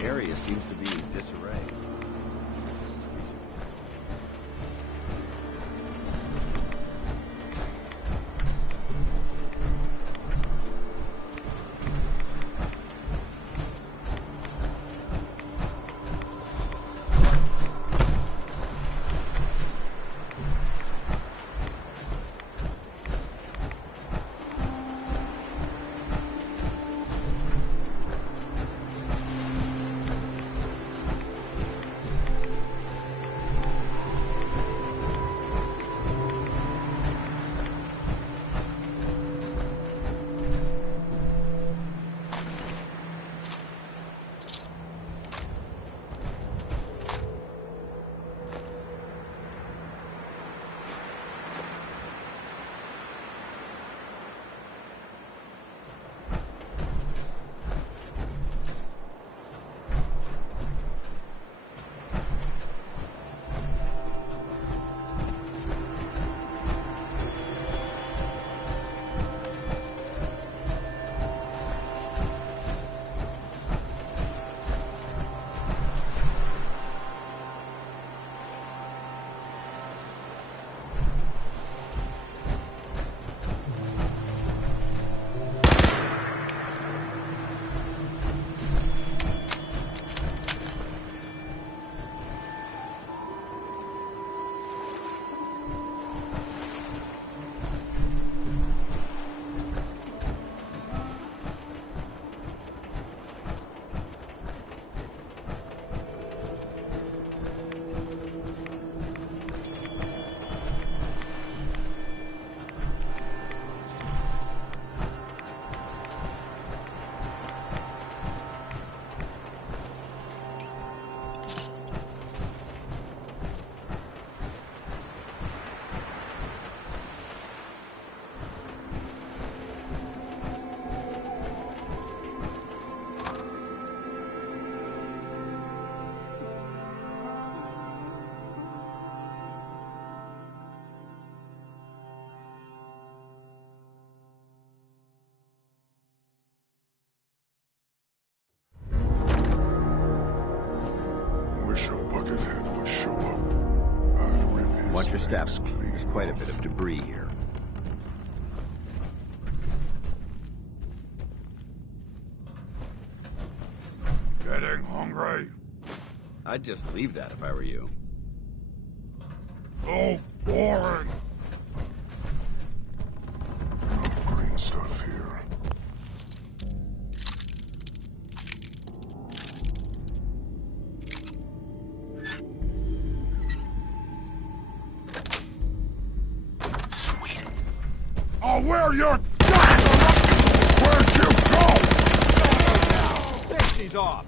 area seems to be in disarray. This is reasonable. Watch your steps. There's quite a bit of debris here. Getting hungry? I'd just leave that if I were you. So boring. No green stuff here. I'll wear your Where'd you go? Safety's off.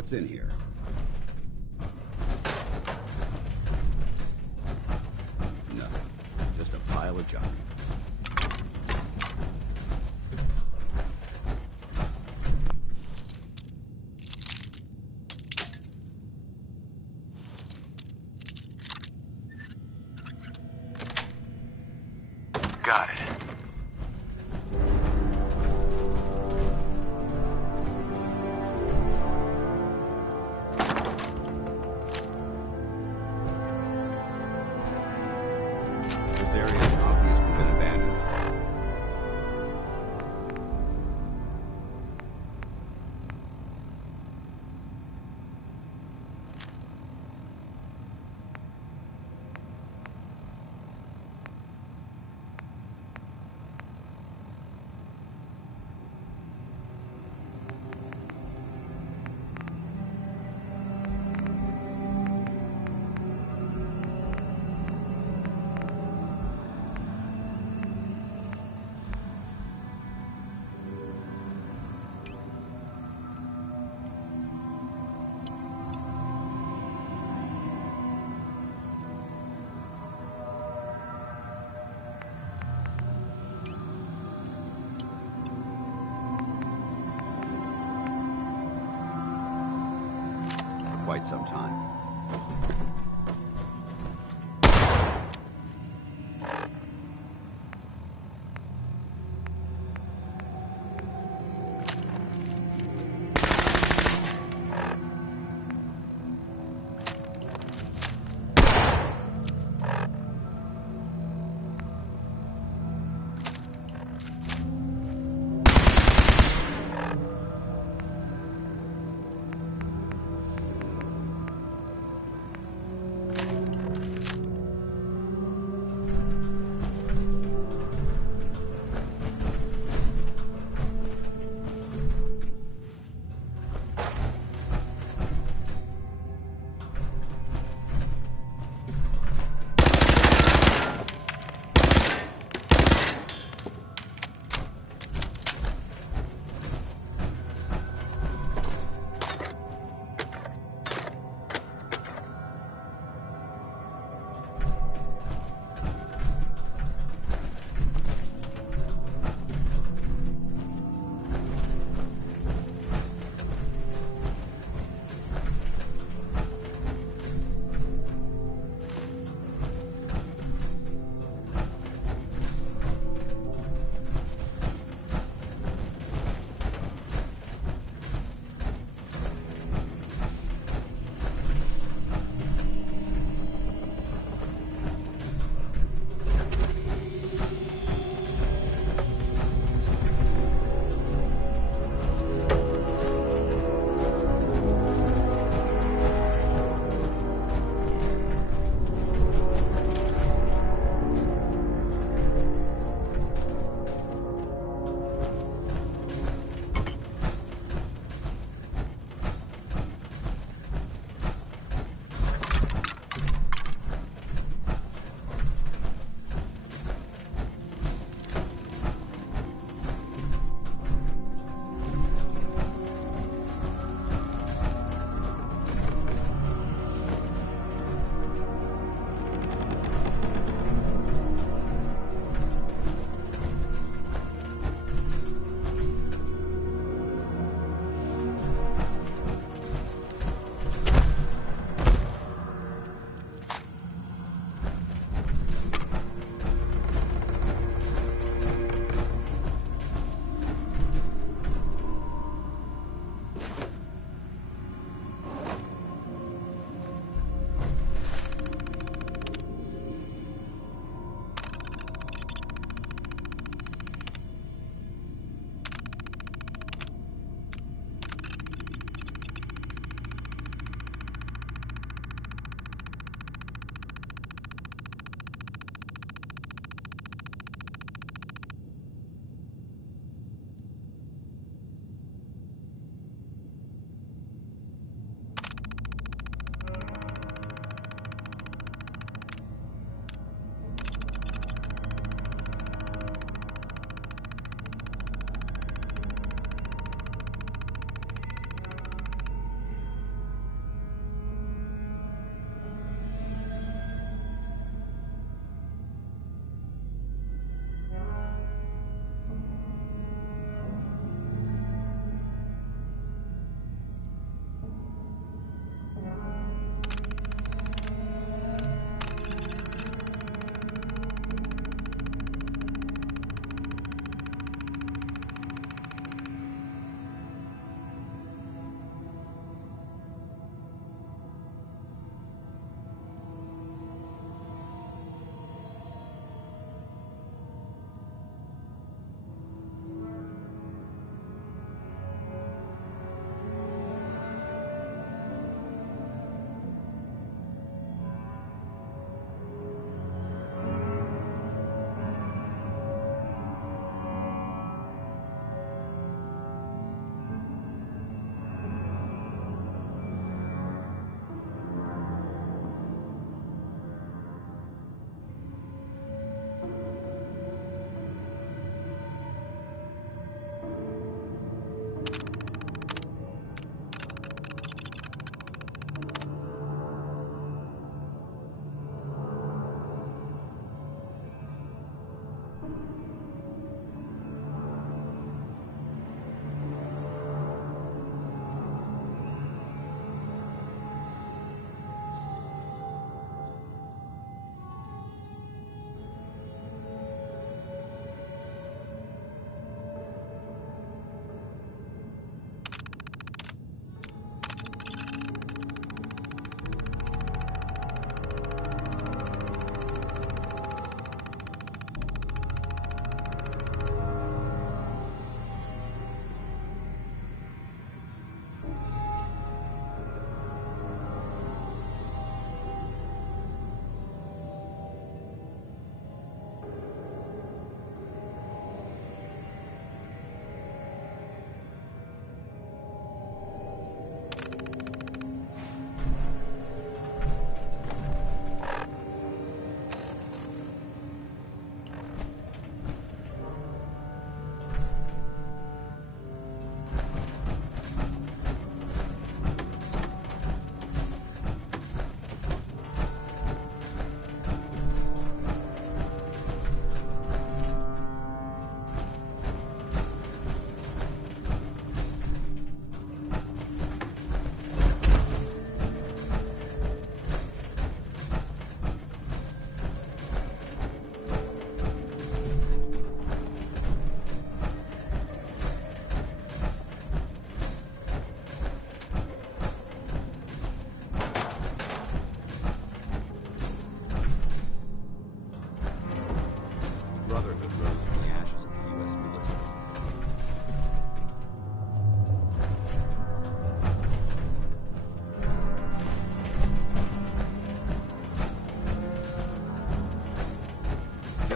What's in here? Nothing. Just a pile of junk. Got it. This area has obviously been abandoned. Quite some time.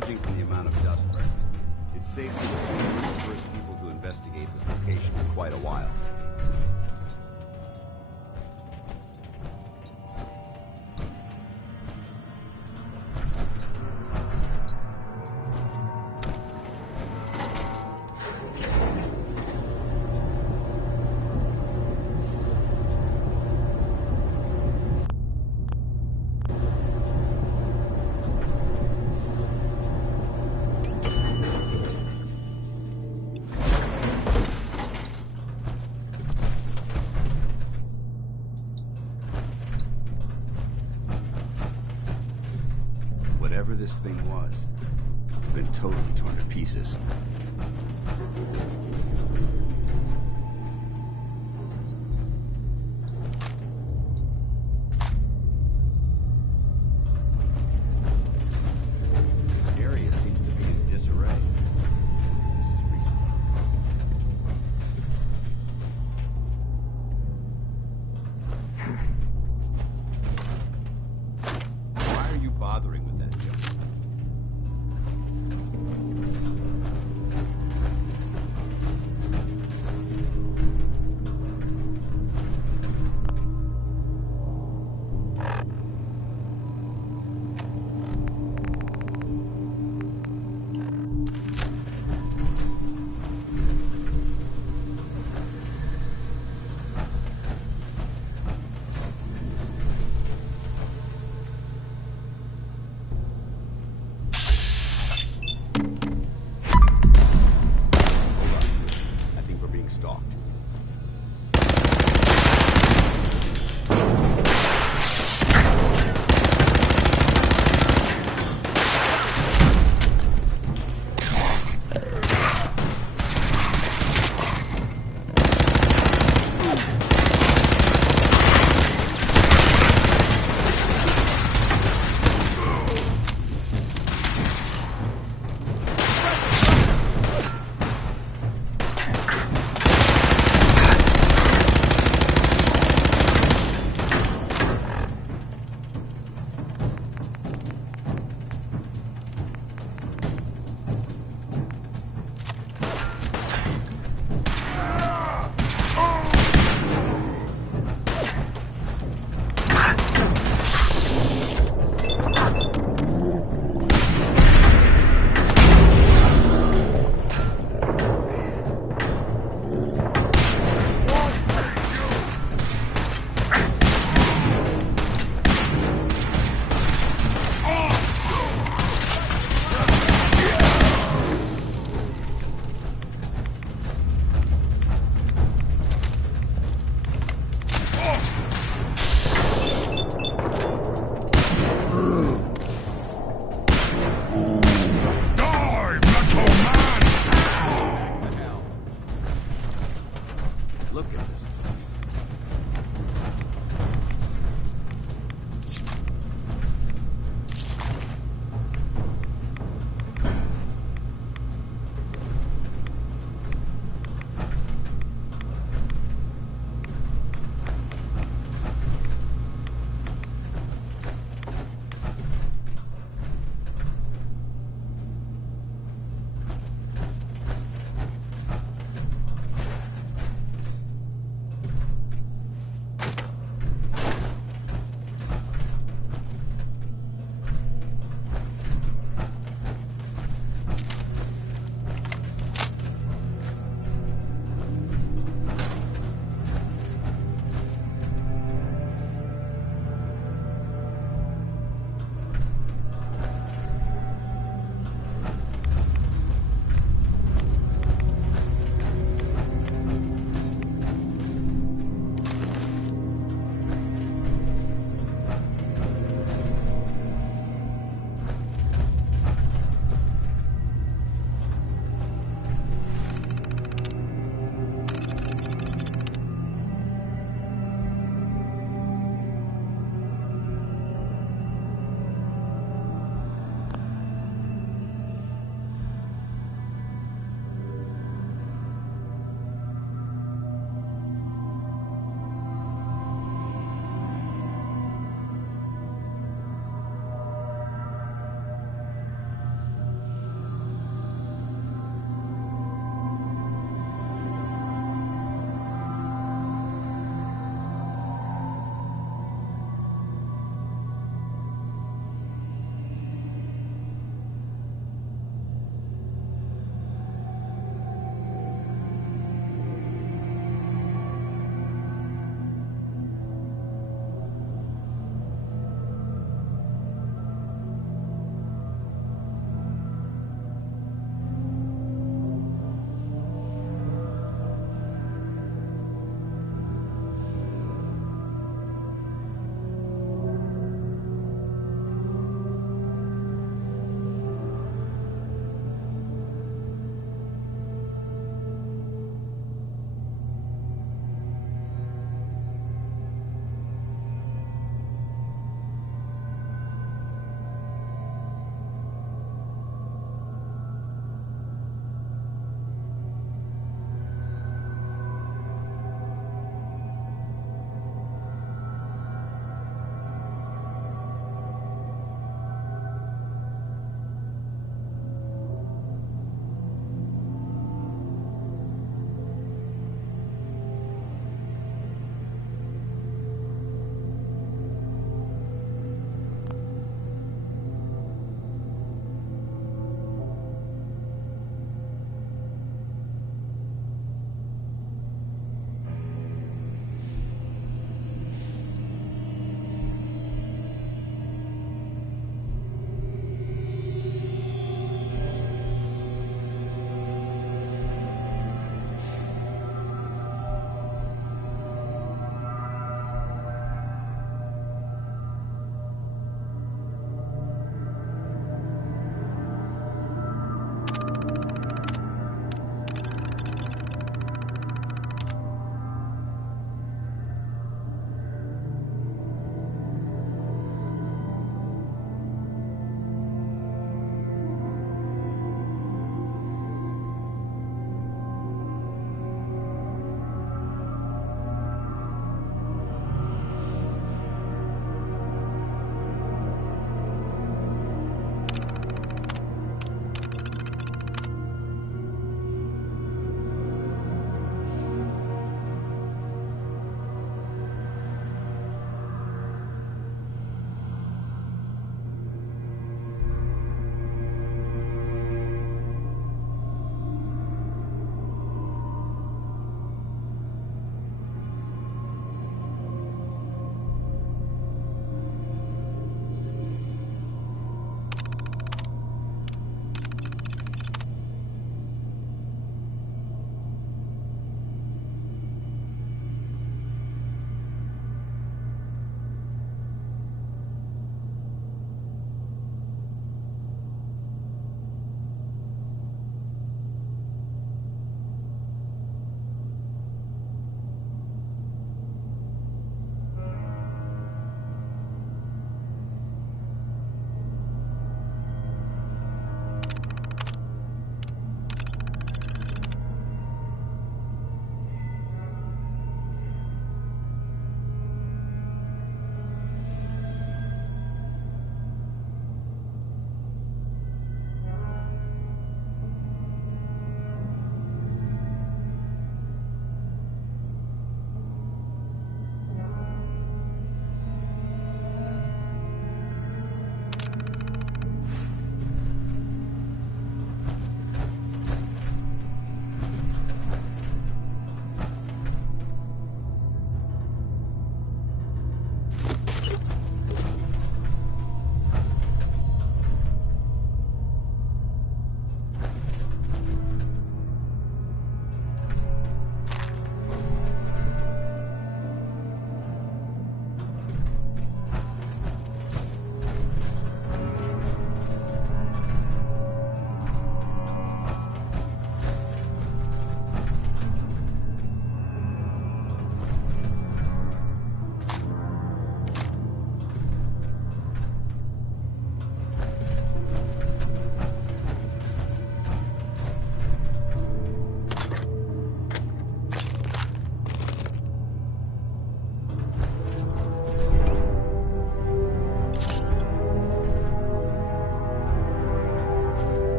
Judging from the amount of dust present, it's safe to assume we're the first people to investigate this location in quite a while. Whatever this thing was, it's been totally torn to pieces. This area seems to be in disarray. This is recent. Why are you bothering with that junk?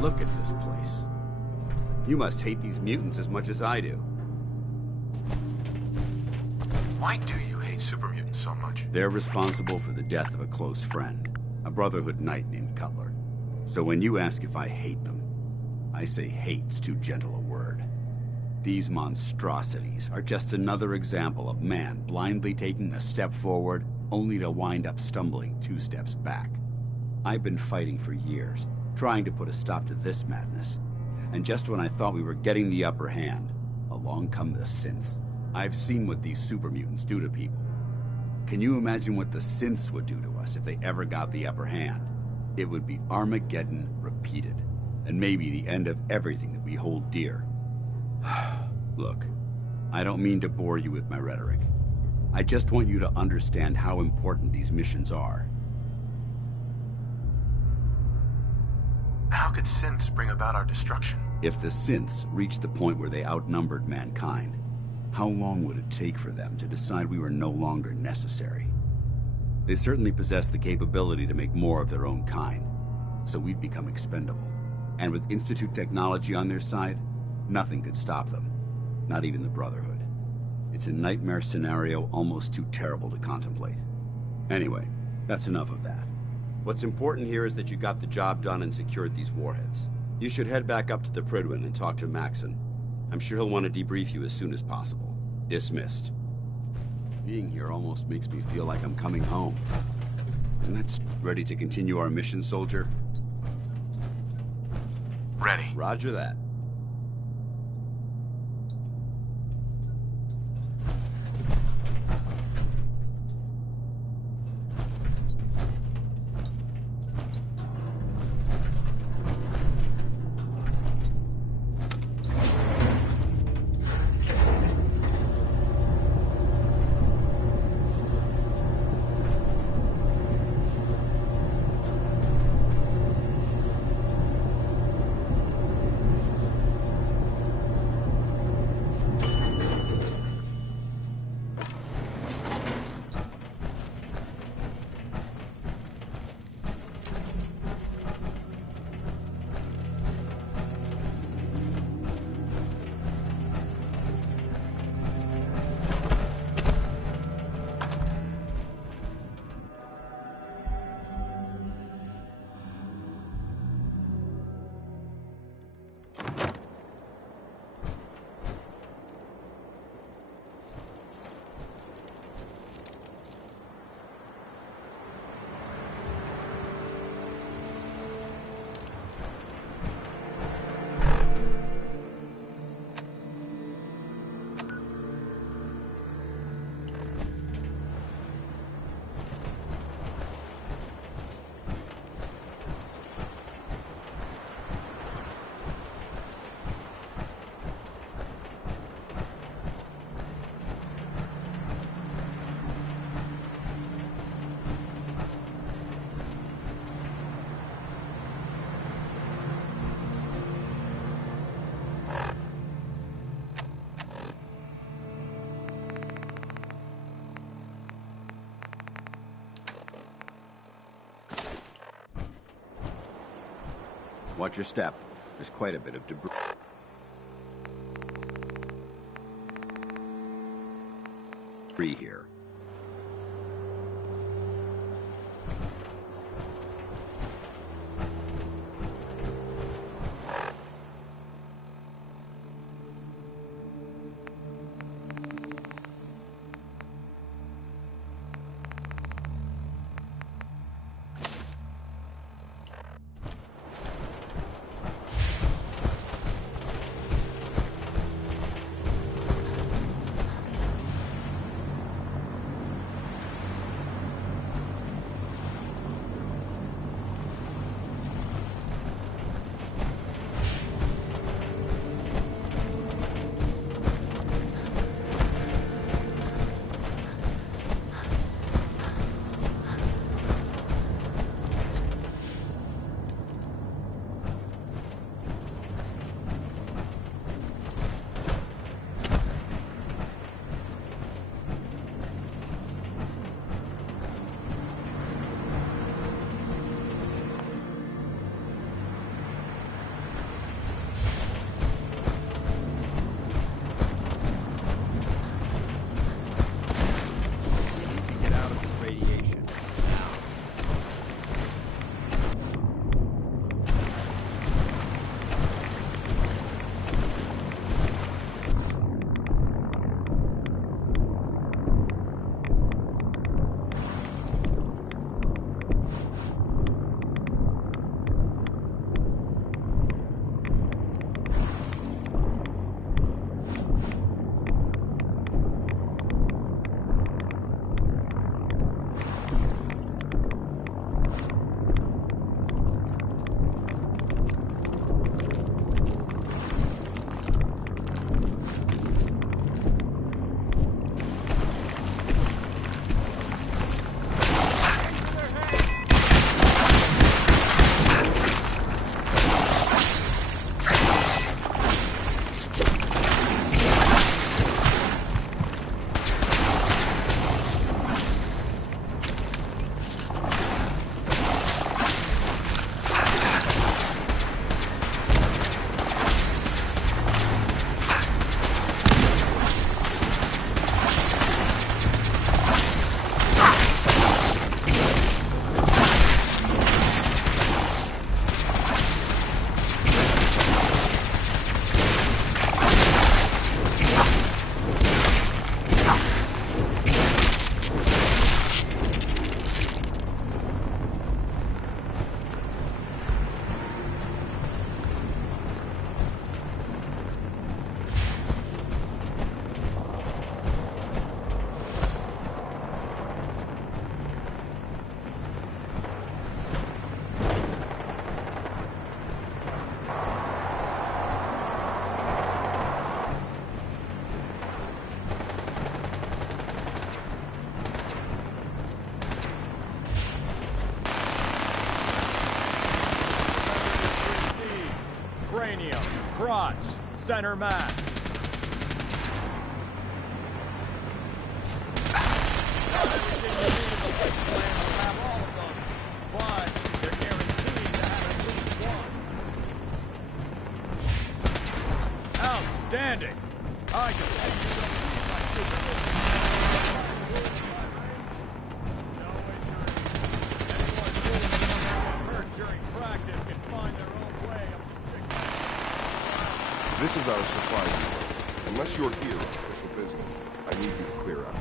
Look at this place. You must hate these mutants as much as I do. Why do you hate super mutants so much? They're responsible for the death of a close friend, a Brotherhood knight named Cutler. So when you ask if I hate them, I say hate's too gentle a word. These monstrosities are just another example of man blindly taking a step forward, only to wind up stumbling 2 steps back. I've been fighting for years, trying to put a stop to this madness. And just when I thought we were getting the upper hand, along come the synths. I've seen what these super mutants do to people. Can you imagine what the synths would do to us if they ever got the upper hand? It would be Armageddon repeated, and maybe the end of everything that we hold dear. Look, I don't mean to bore you with my rhetoric. I just want you to understand how important these missions are. How could synths bring about our destruction? If the synths reached the point where they outnumbered mankind, how long would it take for them to decide we were no longer necessary? They certainly possess the capability to make more of their own kind, so we'd become expendable. And with Institute technology on their side, nothing could stop them, not even the Brotherhood. It's a nightmare scenario almost too terrible to contemplate. Anyway, that's enough of that. What's important here is that you got the job done and secured these warheads. You should head back up to the Prydwen and talk to Maxson. I'm sure he'll want to debrief you as soon as possible. Dismissed. Being here almost makes me feel like I'm coming home. Isn't that ready to continue our mission, soldier? Ready. Roger that. Watch your step. There's quite a bit of debris here. Cranium, crotch, center mass. Not everything you need in the Light Plan will have all of them, but they're guaranteed to have at least one. Outstanding! I just think you're going to use my super. This is our supply depot. Unless you're here on official business, I need you to clear out.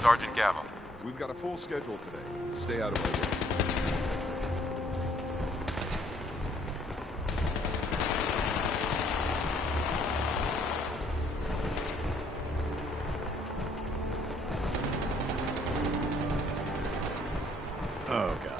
Sergeant Gavel. We've got a full schedule today. Stay out of my way. Oh, God.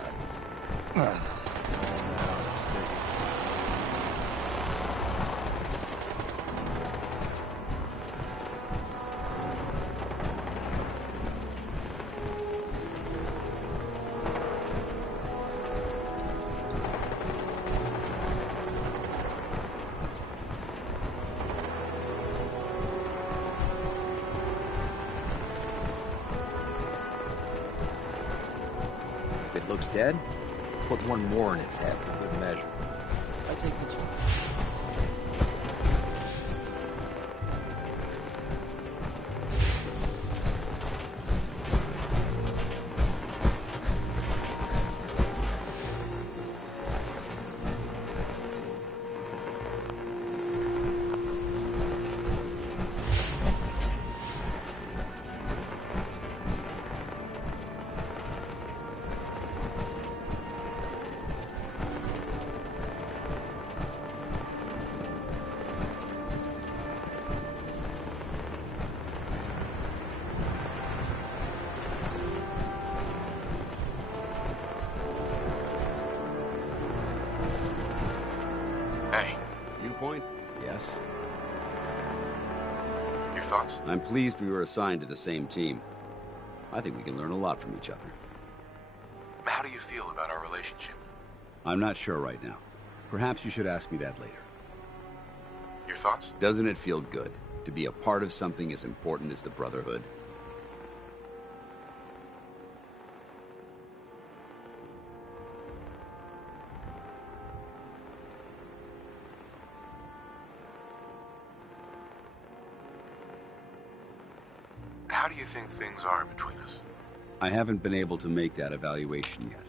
If it looks dead, put one more in its head for good measure. I take the chance. Point? Yes. Your thoughts? I'm pleased we were assigned to the same team. I think we can learn a lot from each other. How do you feel about our relationship? I'm not sure right now. Perhaps you should ask me that later. Your thoughts? Doesn't it feel good to be a part of something as important as the Brotherhood? How do you think things are between us? I haven't been able to make that evaluation yet.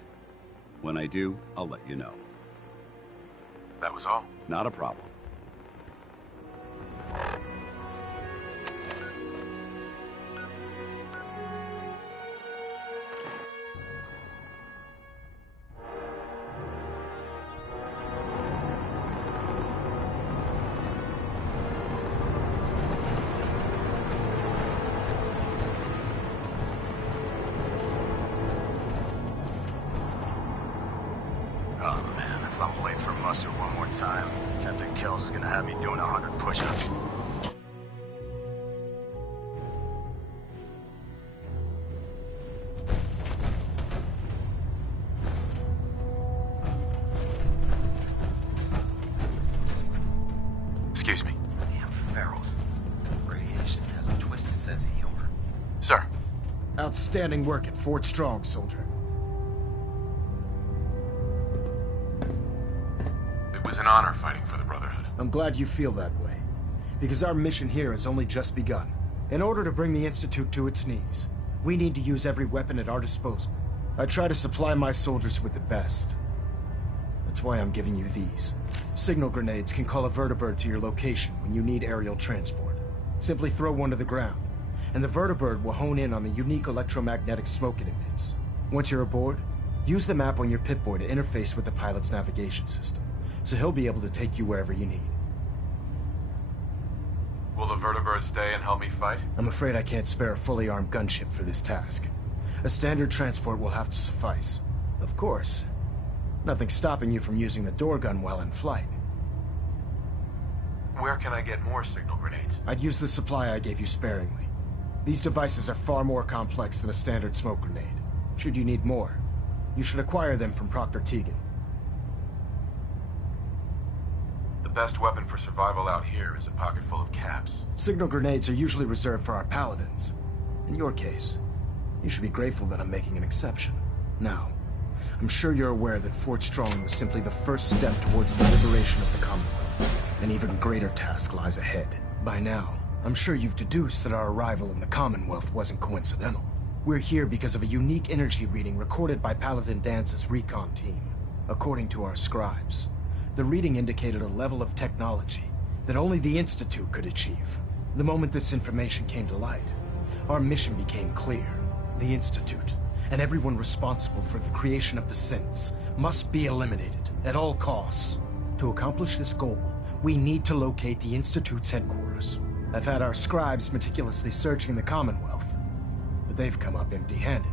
When I do, I'll let you know. That was all? Not a problem. Oh man, if I'm late for muster one more time, Captain Kells is gonna have me doing 100 push-ups. Excuse me. Damn ferals. Radiation has a twisted sense of humor. Sir. Outstanding work at Fort Strong, soldier. It was an honor fighting for the Brotherhood. I'm glad you feel that way. Because our mission here has only just begun. In order to bring the Institute to its knees, we need to use every weapon at our disposal. I try to supply my soldiers with the best. That's why I'm giving you these. Signal grenades can call a vertibird to your location when you need aerial transport. Simply throw one to the ground, and the vertibird will hone in on the unique electromagnetic smoke it emits. Once you're aboard, use the map on your Pip-Boy to interface with the pilot's navigation system, so he'll be able to take you wherever you need. Will the vertibird stay and help me fight? I'm afraid I can't spare a fully armed gunship for this task. A standard transport will have to suffice. Of course, nothing's stopping you from using the door gun while in flight. Where can I get more signal grenades? I'd use the supply I gave you sparingly. These devices are far more complex than a standard smoke grenade. Should you need more, You should acquire them from Proctor Tegan. The best weapon for survival out here is a pocket full of caps. Signal grenades are usually reserved for our paladins. In your case, you should be grateful that I'm making an exception. Now, I'm sure you're aware that Fort Strong was simply the first step towards the liberation of the Commonwealth. An even greater task lies ahead. By now, I'm sure you've deduced that our arrival in the Commonwealth wasn't coincidental. We're here because of a unique energy reading recorded by Paladin Dance's recon team. According to our scribes, the reading indicated a level of technology that only the Institute could achieve. The moment this information came to light, our mission became clear. The Institute, and everyone responsible for the creation of the synths, must be eliminated at all costs. To accomplish this goal, we need to locate the Institute's headquarters. I've had our scribes meticulously searching the Commonwealth, but they've come up empty-handed.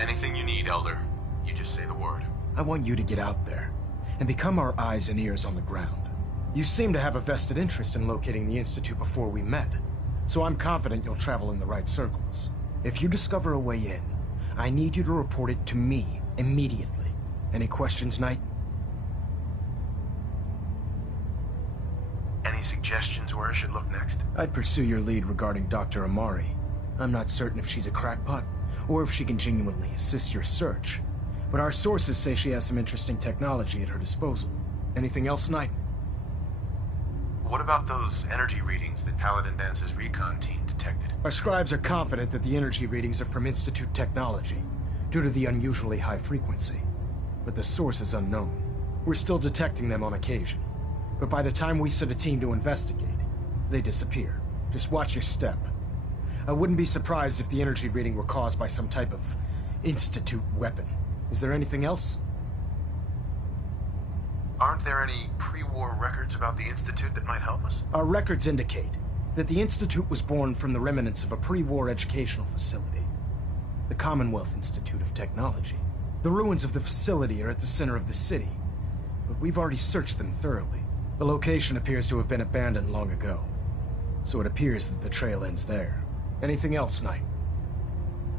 Anything you need, Elder. You just say the word. I want you to get out there and become our eyes and ears on the ground. You seem to have a vested interest in locating the Institute before we met, so I'm confident you'll travel in the right circles. If you discover a way in, I need you to report it to me immediately. Any questions, Knight? Any suggestions where I should look next? I'd pursue your lead regarding Dr. Amari. I'm not certain if she's a crackpot, or if she can genuinely assist your search. But our sources say she has some interesting technology at her disposal. Anything else, Knight? What about those energy readings that Paladin Dance's recon team detected? Our scribes are confident that the energy readings are from Institute technology, due to the unusually high frequency. But the source is unknown. We're still detecting them on occasion. But by the time we send a team to investigate, they disappear. Just watch your step. I wouldn't be surprised if the energy reading were caused by some type of Institute weapon. Is there anything else? Aren't there any pre-war records about the Institute that might help us? Our records indicate that the Institute was born from the remnants of a pre-war educational facility, the Commonwealth Institute of Technology. The ruins of the facility are at the center of the city, but we've already searched them thoroughly. The location appears to have been abandoned long ago, so it appears that the trail ends there. Anything else, Knight?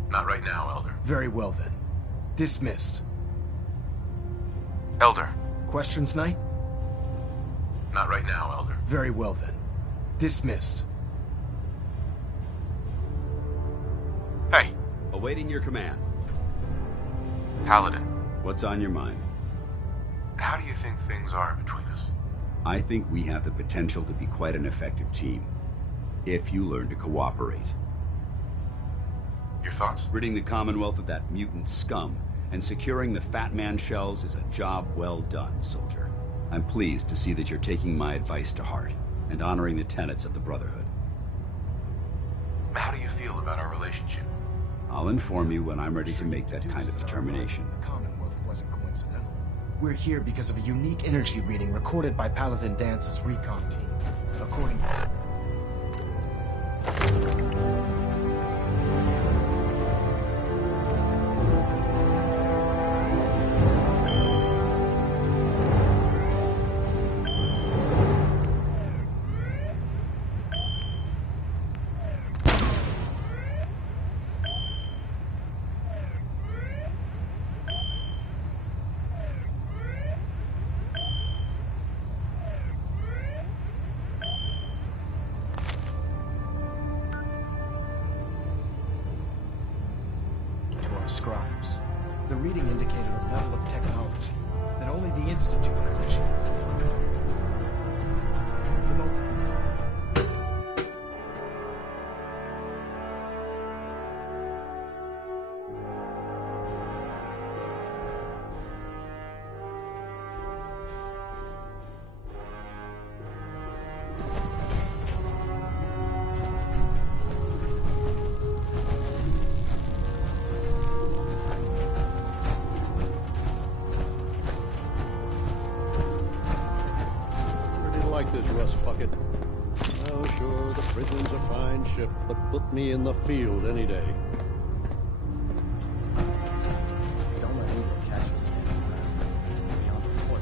Not right now, Elder. Very well then. Dismissed. Elder. Questions, Knight? Not right now, Elder. Very well then. Dismissed. Hey. Awaiting your command. Paladin. What's on your mind? How do you think things are between us? I think we have the potential to be quite an effective team, if you learn to cooperate. Your thoughts? Ridding the Commonwealth of that mutant scum and securing the Fat Man shells is a job well done, soldier. I'm pleased to see that you're taking my advice to heart and honoring the tenets of the Brotherhood. How do you feel about our relationship? I'll inform you when I'm ready to make that kind of determination. The Commonwealth wasn't coincidental. We're here because of a unique energy reading recorded by Paladin Dance's recon team. According to... scribes. The reading indicated a level of technology that only the Institute could achieve. This rust bucket. Oh, sure, the prison's a fine ship, but put me in the field any day. Don't let anyone catch us standing around beyond the fort.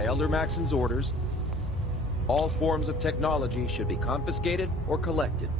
by Elder Maxon's orders, all forms of technology should be confiscated or collected.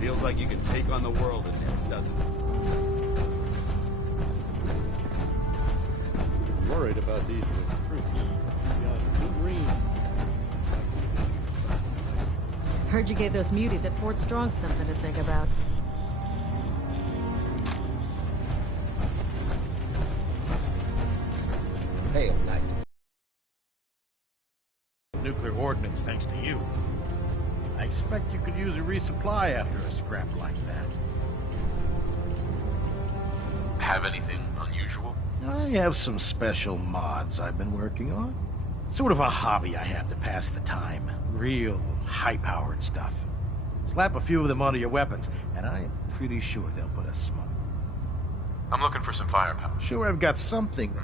Feels like you can take on the world in there, doesn't it? Worried about these recruits. Got good range. Heard you gave those muties at Fort Strong something to think about. Hail, Knight. Nuclear ordnance, thanks to you. I expect you could use a resupply after a scrap like that. Have anything unusual? I have some special mods I've been working on. Sort of a hobby I have to pass the time. Real high-powered stuff. Slap a few of them onto your weapons, and I am pretty sure they'll put a smile. I'm looking for some firepower. Sure, I've got something.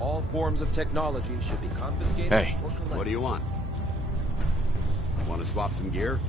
All forms of technology should be confiscated Hey, or collected. what do you want? Want to swap some gear?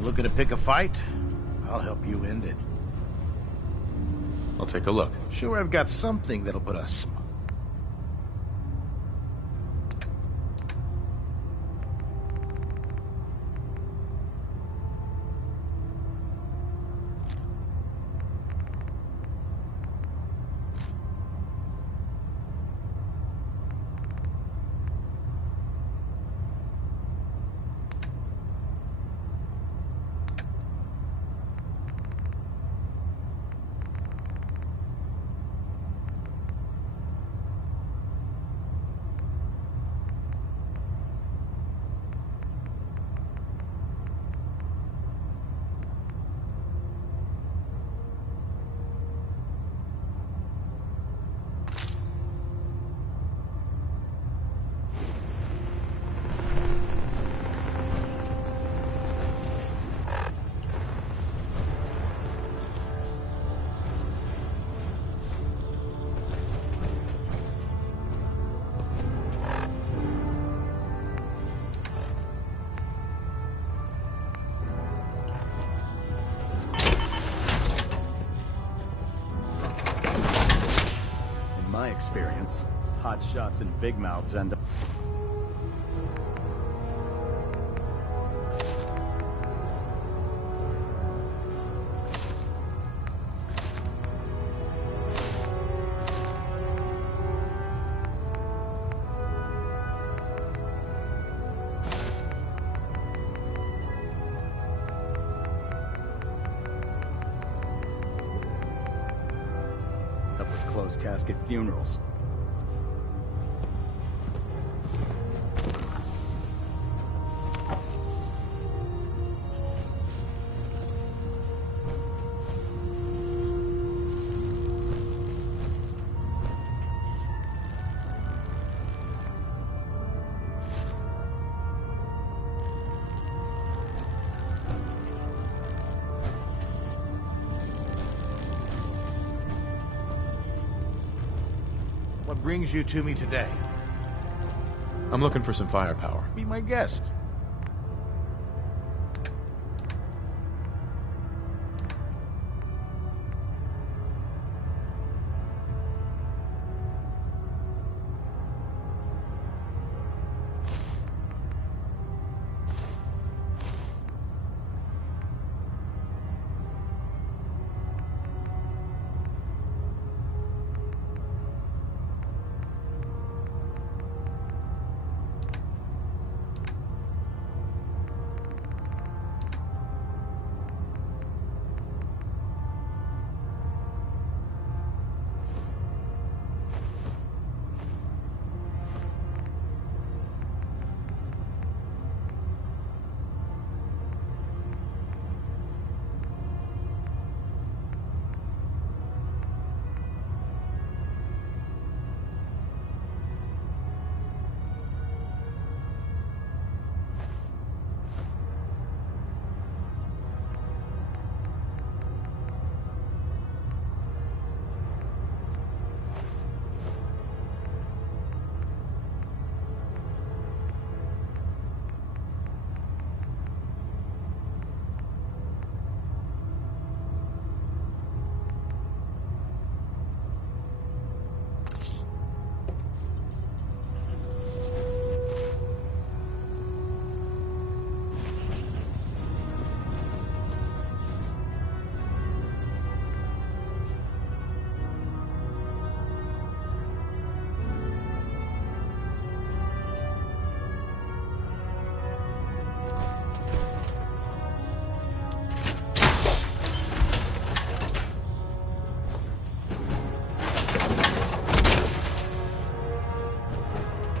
Looking to pick a fight? I'll help you end it. I'll take a look. Sure, I've got something that'll put us. My experience, hot shots and big mouths end up... with closed casket funerals. What brings you to me today? I'm looking for some firepower. Be my guest.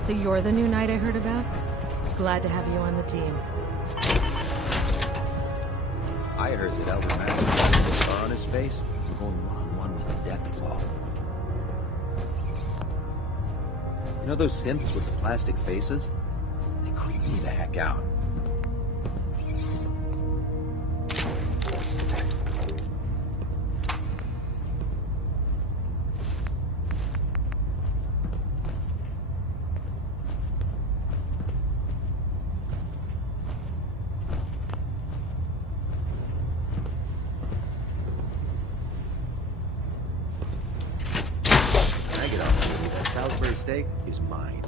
So you're the new knight I heard about? Glad to have you on the team. I heard that Elder Max had a scar on his face. We're going one-on-one with the Deathclaw. You know those synths with the plastic faces? They creep me the heck out. That Salisbury steak is mine.